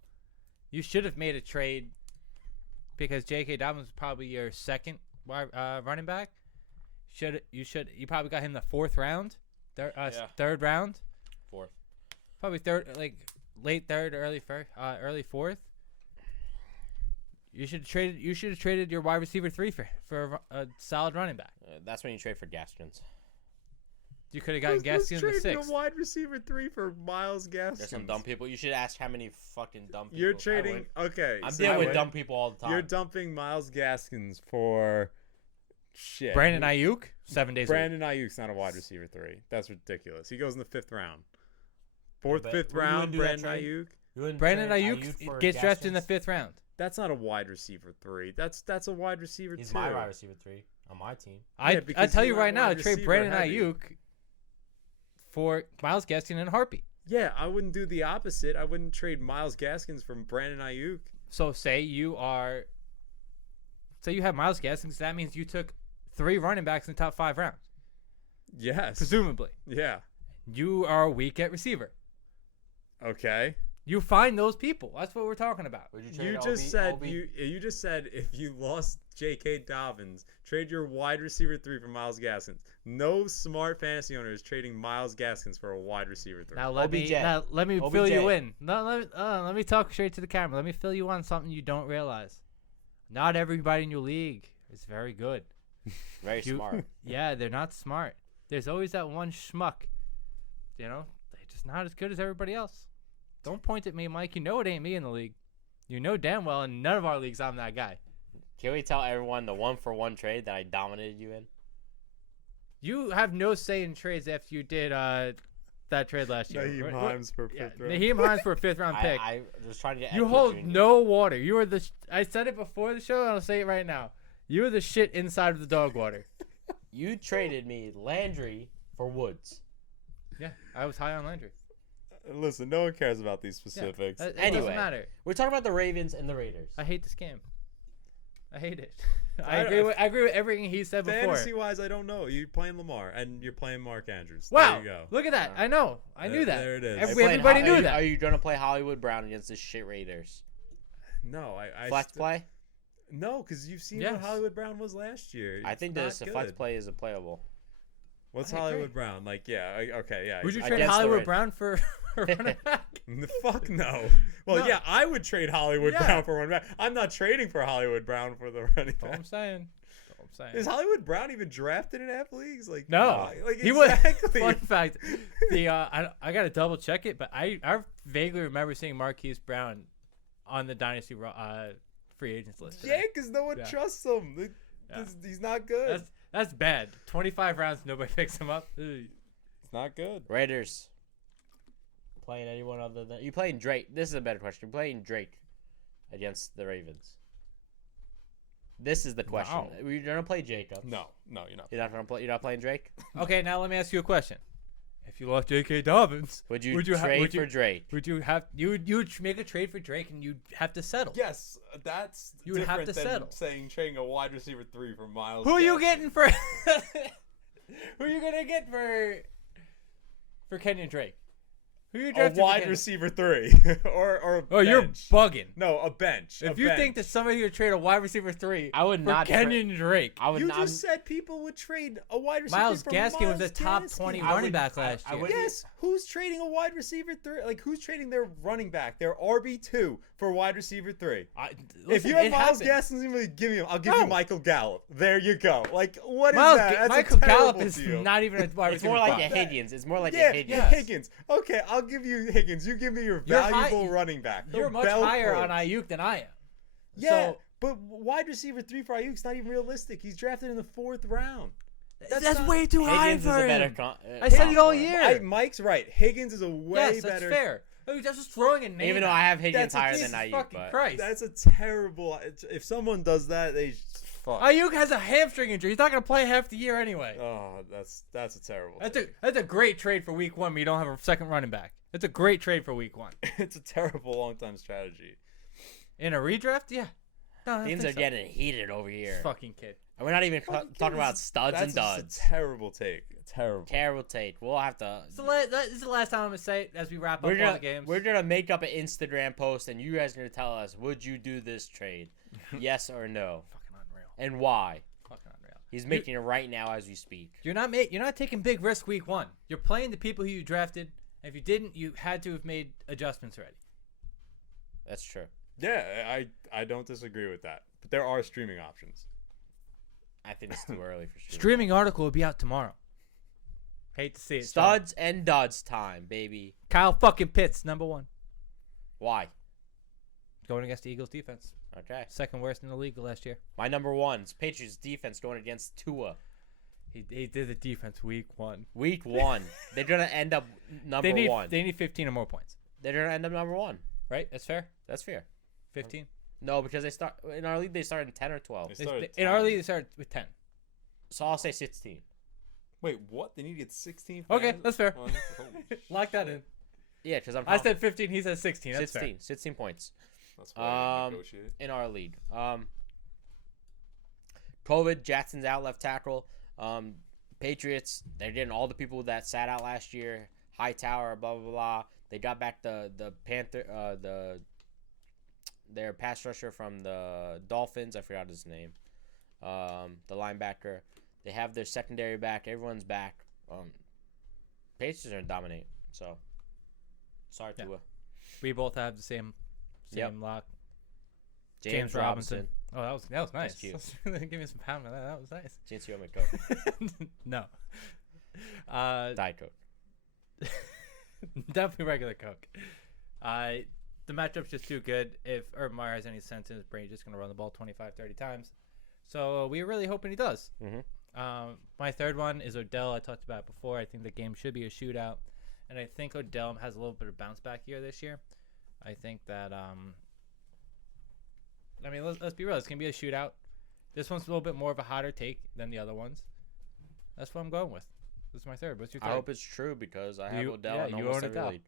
you should have made a trade because J.K. Dobbins was probably your second running back. You probably got him the 4th round, third round, 4th, probably third, like late 3rd, early 4th. You should have traded your wide receiver 3 for a solid running back. That's when you trade for Gaskins. You could have gotten Gaskins in the 6th. A wide receiver 3 for Myles Gaskins. There's some dumb people. You should ask how many fucking dumb people. You're trading. Okay, I'm dealing with dumb people all the time. You're dumping Myles Gaskins for shit. Brandon Ayuk, 7 days. Brandon Ayuk's not a wide receiver 3. That's ridiculous. He goes in the 5th round. 4th, 5th round. Brandon Ayuk. Brandon Ayuk gets drafted in the 5th round. That's not a wide receiver 3. That's a wide receiver 2. He's my wide receiver 3 on my team. I tell you right now, trade Brandon Ayuk for Myles Gaskin and Harpy. Yeah, I wouldn't do the opposite. I wouldn't trade Myles Gaskins from Brandon Ayuk. So say you have Myles Gaskins, that means you took 3 running backs in the top 5 rounds. Yes. Presumably. Yeah. You are weak at receiver. Okay. You find those people. That's what we're talking about. You just said if you lost J.K. Dobbins, trade your wide receiver 3 for Myles Gaskins. No smart fantasy owner is trading Myles Gaskins for a wide receiver 3. Now let me fill you in. Let me talk straight to the camera. Let me fill you on something you don't realize. Not everybody in your league is very good. Very smart. Yeah, they're not smart. There's always that one schmuck. They're just not as good as everybody else. Don't point at me, Mike. You know it ain't me in the league. You know damn well in none of our leagues I'm that guy. Can we tell everyone the 1-for-1 trade that I dominated you in? You have no say in trades after you did that trade last year. Naheem Hines for 5th round. Naheem Hines for a 5th round pick. I was trying to get You hold no water. You are I said it before the show, and I'll say it right now. You are the shit inside of the dog water. You traded me Landry for Woods. Yeah, I was high on Landry. Listen, no one cares about these specifics. Yeah, it anyway, doesn't matter. We're talking about the Ravens and the Raiders. I hate this game. I hate it. I agree with everything he said before. Fantasy-wise, I don't know. You're playing Lamar, and you're playing Mark Andrews. Wow. There you go. Look at that. I know. I knew that. There it is. Everybody knew that. Are you going to play Hollywood Brown against the shit Raiders? No. I Flex play? No, because you've seen what Hollywood Brown was last year. I think the flex play is a playable. What's Hollywood Brown? Like, yeah, okay, yeah. Would you trade Hollywood Brown for running back? Fuck no. Well, no. Yeah, I would trade Hollywood Brown for running back. I'm not trading for Hollywood Brown for the running back. All I'm saying. Is Hollywood Brown even drafted in half leagues? Like, no. Like, he exactly. Was. Fun fact, I got to double check it, but I vaguely remember seeing Marquise Brown on the Dynasty free agents list today. Yeah, because no one trusts him. He's not good. That's bad. 25 rounds, nobody picks him up. It's not good. Raiders. Playing anyone other than... You playing Drake. This is a better question. You playing Drake against the Ravens. This is the question. Wow. You're going to play Jacob. No, you're not. You're not playing Drake? Okay, now let me ask you a question. If you lost J.K. Dobbins, would you trade for Drake? Would you have you'd make a trade for Drake and you'd have to settle? Yes, that's you would have to than settle. Saying trading a wide receiver 3 for Myles. Who are you getting for? Who are you gonna get for Kenyon Drake? Who are you A drafting? wide receiver 3 or a Oh, you're bench. bugging. No, a bench. If a you bench. think that somebody would trade a wide receiver 3, I would for not Kenyon Drake. I would You not. just said people would trade a wide receiver Miles for Gaskin was Myles a top Gaskin. 20 I running would- back last I year. would- Yes, who's trading a wide receiver 3? Like, who's trading their running back, their RB2 for a wide receiver 3? If you have Miles Gaskin, give me him. I'll give you No. Michael Gallup. There you go. Like, what is Miles that? That's Michael a Gallup terrible is deal. not even a wide It's receiver. more like a five. Higgins. It's more like Yeah, a Higgins. yeah, Higgins. Okay, I'll give you Higgins. You give me your You're high- valuable running back. You're The much bell higher on curve. Ayuk than I am. Yeah, So, but wide receiver 3 for Ayuk's not even realistic. He's drafted in the 4th round. that's not- way too high Higgins for is a better. him. I said it all year. Mike's right. Higgins is a way Yes, better. that's fair. Look, that's just throwing a name. Even though out. I have Higgins That's a higher Jesus than Ayuk, fucking but Christ. That's a terrible. If someone does that, they fuck. Ayuk has a hamstring injury. He's not going to play half the year anyway. Oh, that's a terrible. That's a great trade for week 1 when you don't have a second running back. That's a great trade for week 1. It's a terrible long time strategy. In a redraft, yeah. No, I don't things think are getting heated over here. fucking kid. And we're not even talking about studs That's and duds. just a terrible take. Terrible. Terrible take. We'll have to. This is the last time I'm going to say it as we wrap up We're all gonna, the games. we're gonna make up an Instagram post, and you guys are gonna tell us: would you do this trade? Yes or no, Fucking unreal. and why? Fucking unreal. He's making it right now as we speak. You're not taking big risk week 1. You're playing the people who you drafted. And if you didn't, you had to have made adjustments already. That's true. Yeah, I don't disagree with that. But there are streaming options. I think it's too early for sure. Streaming article will be out tomorrow. Hate to see it. Sean. Studs and duds time, baby. Kyle fucking Pitts, number 1. Why? Going against the Eagles defense. Okay. Second worst in the league last year. My number one is Patriots defense going against Tua. He did the defense week 1. Week 1. They're gonna end up number one. They need 15 or more points. They're gonna end up number 1. Right? That's fair. That's fair. 15. No, because they start in our league. They start in 10 or 12. They started In our 10. league, they start with 10. So I'll say 16. Wait, what? They need to get 16. Okay, fans? that's fair. Oh, that's- holy shit. Lock that in. Yeah, because I said 15. He said 16. That's 16. 16 points. That's why I negotiated. In our league. COVID, Jackson's out left tackle. Patriots, they're getting all the people that sat out last year. Hightower, blah blah blah. They got back the Panther, their pass rusher from the Dolphins. I forgot his name. The linebacker. They have their secondary back. Everyone's back. Patriots are gonna dominate. So sorry, Yeah. Tua. We both have the same Yep. lock. James Robinson. Oh, that was nice. cute. Give me some pound for that. That was nice. James Coke. No. Diet Coke. Definitely regular Coke. The matchup's just too good. If Urban Meyer has any sense in his brain, he's just going to run the ball 25, 30 times. So we're really hoping he does. Mm-hmm. My third one is Odell. I talked about it before. I think the game should be a shootout. And I think Odell has a little bit of bounce back here this year. I think that, let's be real. It's going to be a shootout. This one's a little bit more of a hotter take than the other ones. That's what I'm going with. This is my third. What's your third? I hope it's true because I have Odell in you almost own every Odell. league.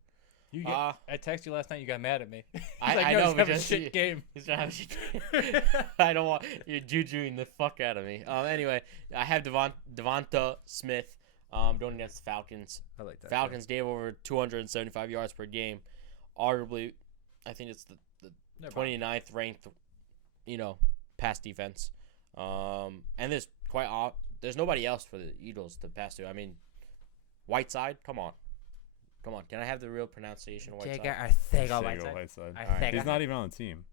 I texted you last night. You got mad at me. I Like, know, no, he's having a because shit game. He's gonna have a shit. I don't want you're jujuing the fuck out of me. Anyway, I have Devonta Smith going against the Falcons. I like that. Falcons gave over 275 yards per game. Arguably, I think it's the 29th ranked, pass defense. And there's nobody else for the Eagles to pass to. I mean, Whiteside, come on. Can I have the real pronunciation of Whiteside? Whiteside. Right. He's not even on the team.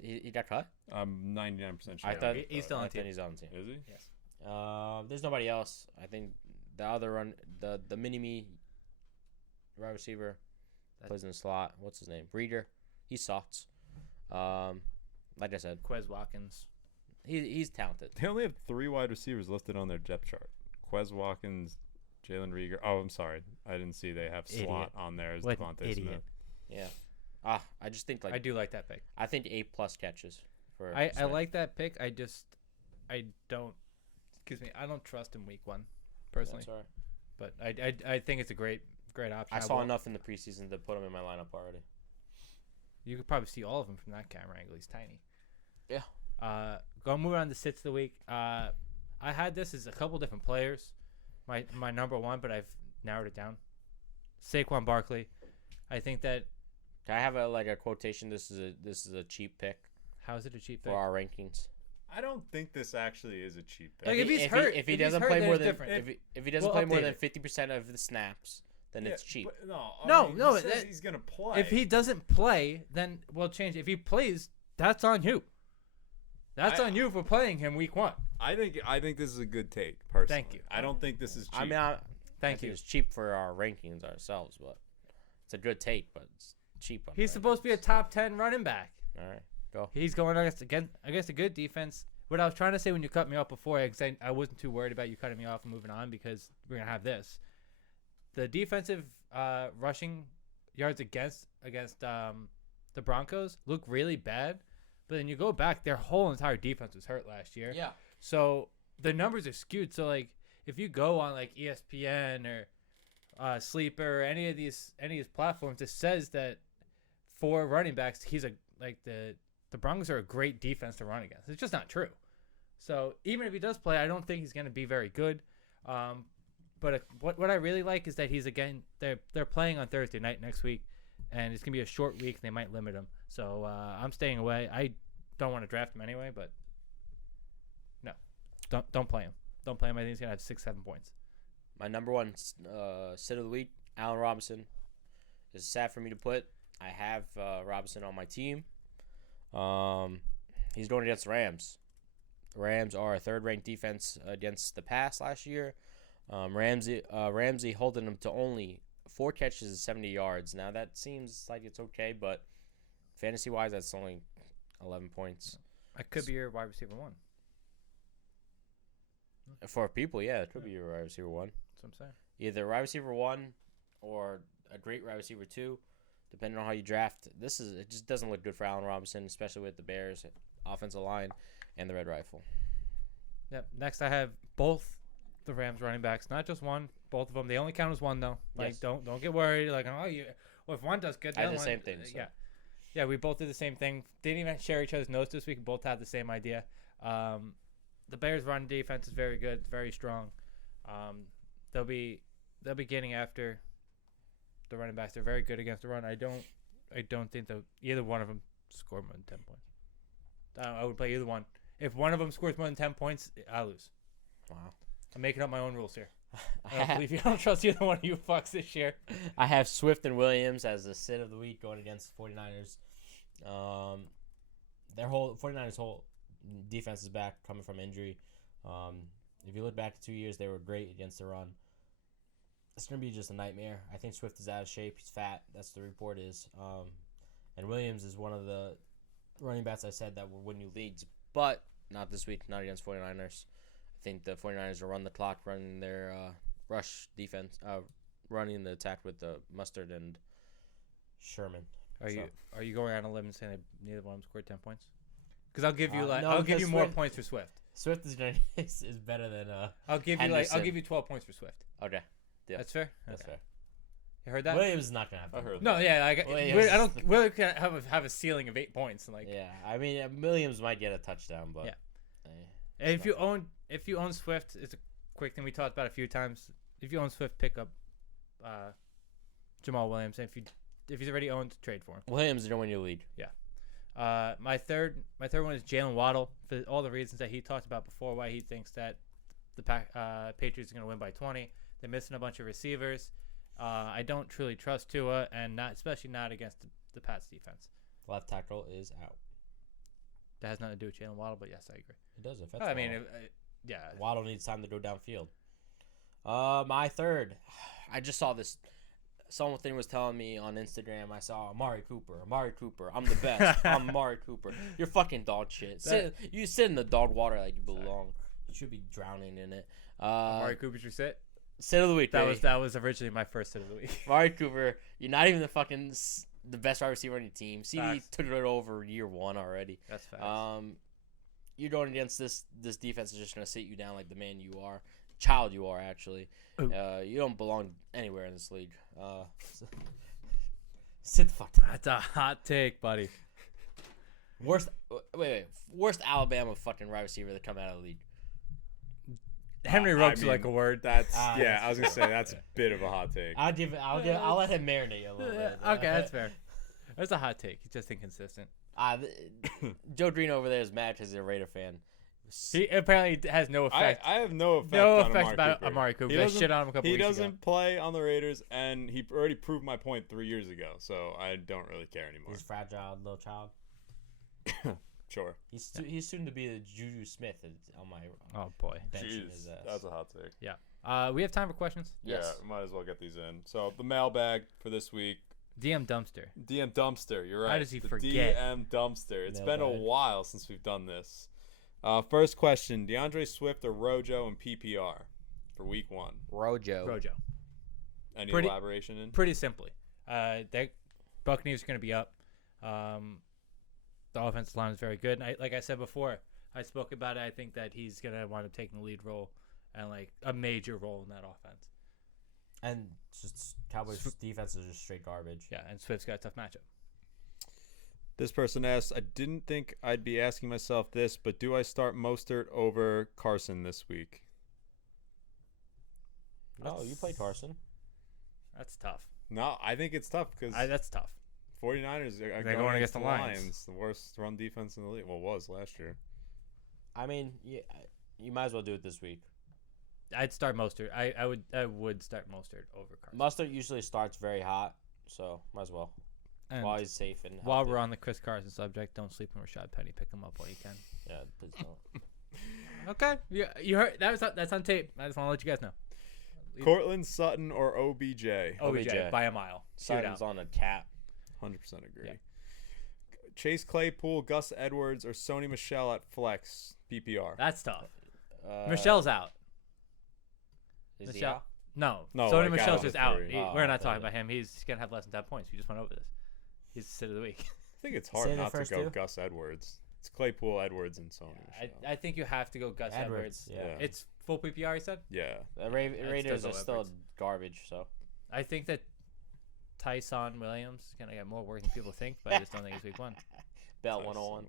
He got cut? I'm 99% sure. I thought he's still on I the team. thought he's on the team. Is he? Yes. There's nobody else. I think the other run, the mini-me wide receiver plays in the slot. What's his name? Breeder. He sucks. Like I said, Quez Watkins. he's talented. They only have 3 wide receivers listed on their depth chart. Quez Watkins, Jalen Rieger. Oh, I'm sorry. I didn't see they have slot on there as What an Devontae idiot. Smith. Yeah. I just think I do like that pick. I think 8+ catches for. I Smith. like that pick. I don't. Excuse me. I don't trust him week 1, personally. That's all right. But I think it's a great option. I saw enough in the preseason to put him in my lineup already. You could probably see all of them from that camera angle. He's tiny. Yeah. Go move on to sits of the week. I had this as a couple different players. my number one, but I've narrowed it down. Saquon Barkley. I think that. Can I have a quotation? This is a cheap pick How is it a cheap pick? for our rankings. I don't think this actually is a cheap pick. Like, if he's hurt, if he if he's doesn't hurt, play then more it's than different. if he doesn't We'll play more update than it. 50% of the snaps, then it's cheap. But No, he says he's gonna play. If he doesn't play, then we'll change it. If he plays, that's on you. That's on you for playing him week 1. I think this is a good take. Personally, Thank you. I don't think this is cheap. I mean, Thank think you. it's cheap for our rankings ourselves, but it's a good take, but it's cheap. On He's the supposed to be a top 10 running back. rankings. All right, go. He's going against a good defense. What I was trying to say when you cut me off before, because I wasn't too worried about you cutting me off and moving on because we're going to have this. The defensive rushing yards against the Broncos look really bad, but then you go back, their whole entire defense was hurt last year. Yeah. So the numbers are skewed. So like if you go on like ESPN or Sleeper or any of these platforms, it says that for running backs, the Broncos are a great defense to run against. It's just not true. So even if he does play, I don't think he's going to be very good. But what I really like is that they're playing on Thursday night next week, and it's going to be a short week. They might limit him. So I'm staying away. I don't want to draft him anyway, but no, don't play him. Don't play him. I think he's going to have 6-7 points. My number one sit of the week, Allen Robinson. It's sad for me to put. I have Robinson on my team. He's going against the Rams. The Rams are a third-ranked defense against the pass last year. Ramsey holding him to only 4 catches and 70 yards. Now that seems like it's okay, but fantasy-wise, that's only 11 points. I could be your wide receiver 1. For people, yeah, it could be your wide receiver 1. That's what I'm saying. Either wide receiver 1 or a great wide receiver 2, depending on how you draft. It just doesn't look good for Allen Robinson, especially with the Bears offensive line and the Red Rifle. Yep. Next, I have both the Rams running backs, not just one. Both of them. They only count as one, though. Like, Yes. don't get worried. Like, if one does good, I the did other the one, same thing. So. Yeah. We both did the same thing. Didn't even share each other's notes this week. Both had the same idea. The Bears' run defense is very good. It's very strong. They'll be getting after the running backs. They're very good against the run. I don't think either one of them score more than 10 points. I would play either one. If one of them scores more than 10 points, I lose. Wow. I'm making up my own rules here. I don't believe you. I don't trust either one of you fucks this year. I have Swift and Williams as the sit of the week going against the 49ers. 49ers' whole defense is back coming from injury. If you look back to 2 years, they were great against the run. It's going to be just a nightmare. I think Swift is out of shape. He's fat. That's the report is. And Williams is one of the running backs I said that will win you leagues, but not this week, not against 49ers. I think the 49ers will run the clock, running their rush defense, running the attack with the Mustard and Sherman. Are you going on a limb and saying that neither one of them scored 10 points? Because I'll give you No, I'll give you more Swift- points for Swift. Swift is better than I'll give Henderson. you 12 points for Swift. Okay. Yeah. That's fair. That's Okay. fair. You heard that? Williams is not gonna have. I heard No, yeah, Williams. I don't. Williams can have a ceiling of 8 points. And like, Yeah, I mean Williams might get a touchdown, but Yeah. eh, if you own Swift, it's a quick thing we talked about a few times. If you own Swift, pick up Jamal Williams. And if he's already owned, trade for him. Williams is gonna win your league. My third one is Jalen Waddle for all the reasons that he talked about before. Why he thinks that the Patriots are going to win by 20. They're missing a bunch of receivers. I don't truly trust Tua, and especially not against the Pats defense. Left tackle is out. That has nothing to do with Jalen Waddle, but yes, I agree. It does affect. I mean, Waddle. yeah. Waddle needs time to go downfield. My third, I just saw this. Something was telling me on Instagram. I saw Amari Cooper. I'm the best. I'm Amari Cooper. You're fucking dog shit. You sit in the dog water like you belong. You should be drowning in it. Amari Cooper's your sit. Sit of the week. Baby. That was originally my first sit of the week. Amari Cooper. You're not even the best wide receiver on your team. CD Facts. took it over year 1 already. That's fast. You're going against this defense is just gonna sit you down like the man you are. Child you are, actually. You don't belong anywhere in this league. Sit the fuck down. That's a hot take, buddy. Worst Alabama fucking wide receiver that come out of the league. Henry Ruggs is like a word. That's that's I was gonna say that's a bit of a hot take. I'll let him marinate a little bit. Okay, that's fair. That's a hot take. He's just inconsistent. Joe Green over there is mad because he's a Raider fan. He apparently has no effect. I have no effect. No on effect about Amari Cooper. I shit on him a couple weeks ago. He doesn't play on the Raiders, and he already proved my point 3 years ago. So I don't really care anymore. He's a fragile little child. Sure. He's soon to be the Juju Smith on my bench. Jeez, that's a hot take. Yeah. We have time for questions. Yes. Yeah, we might as well get these in. So the mailbag for this week. DM Dumpster. DM Dumpster. You're right. How does he forget? DM Dumpster. It's been a Mailbag. while since we've done this. First question: DeAndre Swift or Rojo in PPR for Week 1? Rojo. Any elaboration in? Pretty simply, the Buccaneers are going to be up. The offensive line is very good. And like I said before, I spoke about it. I think that he's going to wind up taking the lead role and like a major role in that offense. And just Cowboys' defense is just straight garbage. Yeah, and Swift's got a tough matchup. This person asks, I didn't think I'd be asking myself this, but do I start Mostert over Carson this week? No, you play Carson. That's tough. No, I think it's tough because That's tough. 49ers are They're going against the Lions. The worst run defense in the league. Well, was last year. I mean, you might as well do it this week. I'd start Mostert. I would start Mostert over Carson. Mustard usually starts very hot, so might as well. And While he's safe and while healthy. we're on the Chris Carson subject, don't sleep on Rashad Penny. Pick him up while you can. Yeah, please don't. Okay, you heard that's on tape. I just want to let you guys know. Cortland Sutton or OBJ? OBJ by a mile. Sutton's on a cap. 100% agree. Yeah. Chase Claypool, Gus Edwards, or Sony Michel at flex PPR? That's tough. Michelle's out. Is he Michel- out? No, No, Sony like Michelle's out just of out. three. We're not okay. talking about him. He's gonna have less than 10 points. We just went over this. He's the sit of the week. I think it's hard Say the not to first go two? Gus Edwards. It's Claypool, Edwards, and Sony Michel. I think you have to go Gus Edwards. Yeah. It's full PPR. You said. Yeah. The Raiders still are go still Edwards. garbage, so. I think that Tyson Williams is gonna get more work than people think, but I just don't think it's week 1. Bell 101.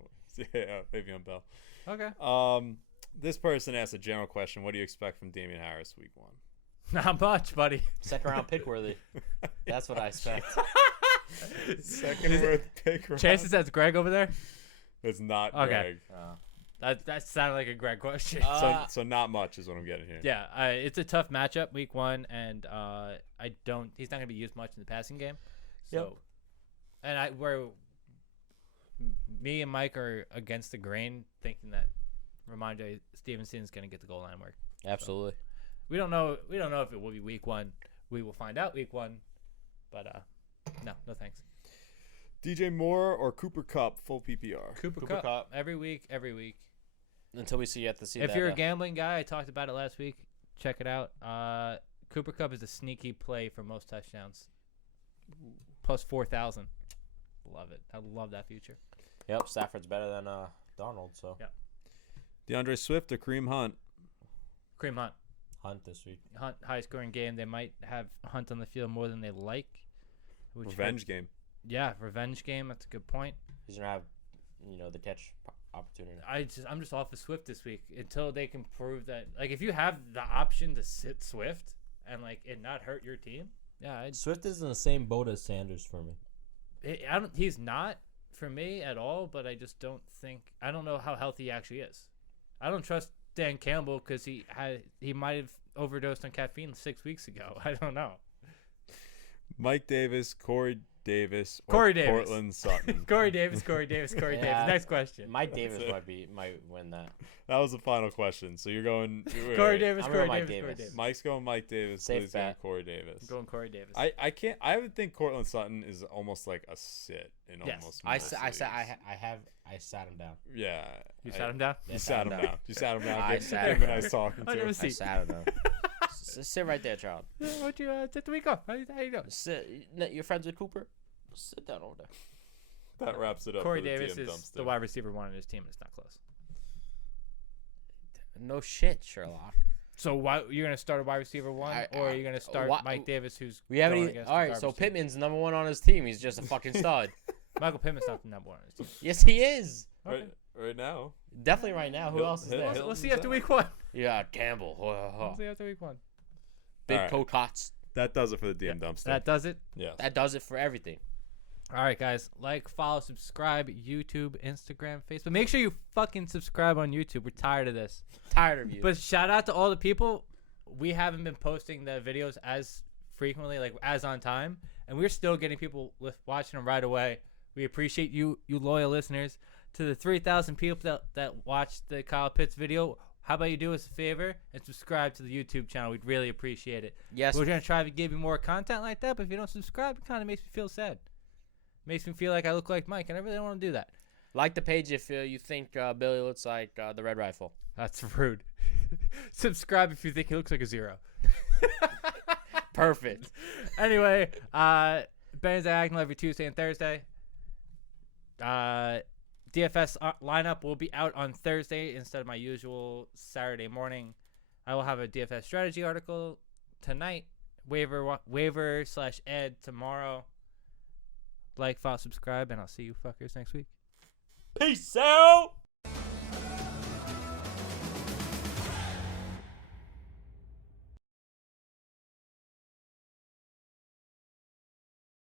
Yeah, Le'Veon Bell. Okay. This person asked a general question. What do you expect from Damian Harris Week 1? Not much, buddy. Second round pick worthy. That's what I expect. Second worth pick. Chances that's Greg over there. It's not Okay. Greg. That sounded like a Greg question. So not much is what I'm getting here. Yeah, it's a tough matchup week 1, and he's not gonna be used much in the passing game. So, and me and Mike are against the grain, thinking that Ramondre Stevenson is gonna get the goal line work. Absolutely. We don't know if it will be week 1. We will find out week 1, but no thanks. DJ Moore or Cooper Kupp full PPR? Cooper Kupp. Kupp every week. Until we see that. If you're a gambling guy, I talked about it last week. Check it out. Cooper Kupp is a sneaky play for most touchdowns. Plus 4,000. Love it. I love that future. Yep, Stafford's better than Donald, so. Yeah. DeAndre Swift or Kareem Hunt? Kareem Hunt. Hunt this week. Hunt, high scoring game. They might have Hunt on the field more than they like. Revenge game. Yeah, revenge game. That's a good point. He's going to have, the catch opportunity. I'm just off of Swift this week until they can prove that. Like, if you have the option to sit Swift and like it not hurt your team, yeah. Swift is in the same boat as Sanders for me. He's not for me at all. But I just don't think. I don't know how healthy he actually is. I don't trust Dan Campbell because he might have overdosed on caffeine 6 weeks ago. I don't know. Mike Davis, Corey Davis, or Corey Davis. Cortland Sutton. Corey Davis. Davis. Next question. Mike Davis might win that. That was the final question. So you're going Corey Davis. I'm Corey going Mike Davis. Davis. Mike's going Mike Davis. Safe Please going bet. Corey Davis. I'm going Corey Davis. I would think Cortland Sutton is almost like a sit in Yes. almost. I most sat him down. Yeah. You sat him down? You sat him down. You sat him down. I Give sat him him a down. nice talking I to. never I see. sat him down. Sit right there, child. What you sit the week off? How you doing? You're friends with Cooper? Sit down over there. That wraps it up. Corey for the Davis TM is dumpster. the wide receiver 1 on his team, and it's not close. No shit, Sherlock. So you're gonna start a wide receiver 1, or are you gonna start Mike Davis, who's We haven't going even. against All the right, so garbage team? Pittman's number 1 on his team. He's just a fucking stud. Michael Pittman's not the number 1 on his team. Yes, he is. Okay. right now. Definitely right now. Who Hill- else is Hill- there? Hill- We'll see Hilton's after out. week 1. Yeah, Campbell. We'll see after week 1. Big All right. cocots. That does it for the DM dumpster. That does it. Yes. That does it for everything. All right, guys. Like, follow, subscribe. YouTube, Instagram, Facebook. Make sure you fucking subscribe on YouTube. We're tired of this. Tired of you. But shout out to all the people. We haven't been posting the videos as frequently, like as on time, and we're still getting people watching them right away. We appreciate you loyal listeners. To the 3,000 people that watched the Kyle Pitts video, how about you do us a favor and subscribe to the YouTube channel? We'd really appreciate it. Yes. We're gonna try to give you more content like that, but if you don't subscribe, it kind of makes me feel sad. Makes me feel like I look like Mike, and I really don't want to do that. Like the page if you think Billy looks like the Red Rifle. That's rude. Subscribe if you think he looks like a 0. Perfect. Anyway, Ben's Diagonal every Tuesday and Thursday. DFS lineup will be out on Thursday instead of my usual Saturday morning. I will have a DFS strategy article tonight. Waiver/ed tomorrow. Like, follow, subscribe, and I'll see you fuckers next week. Peace out.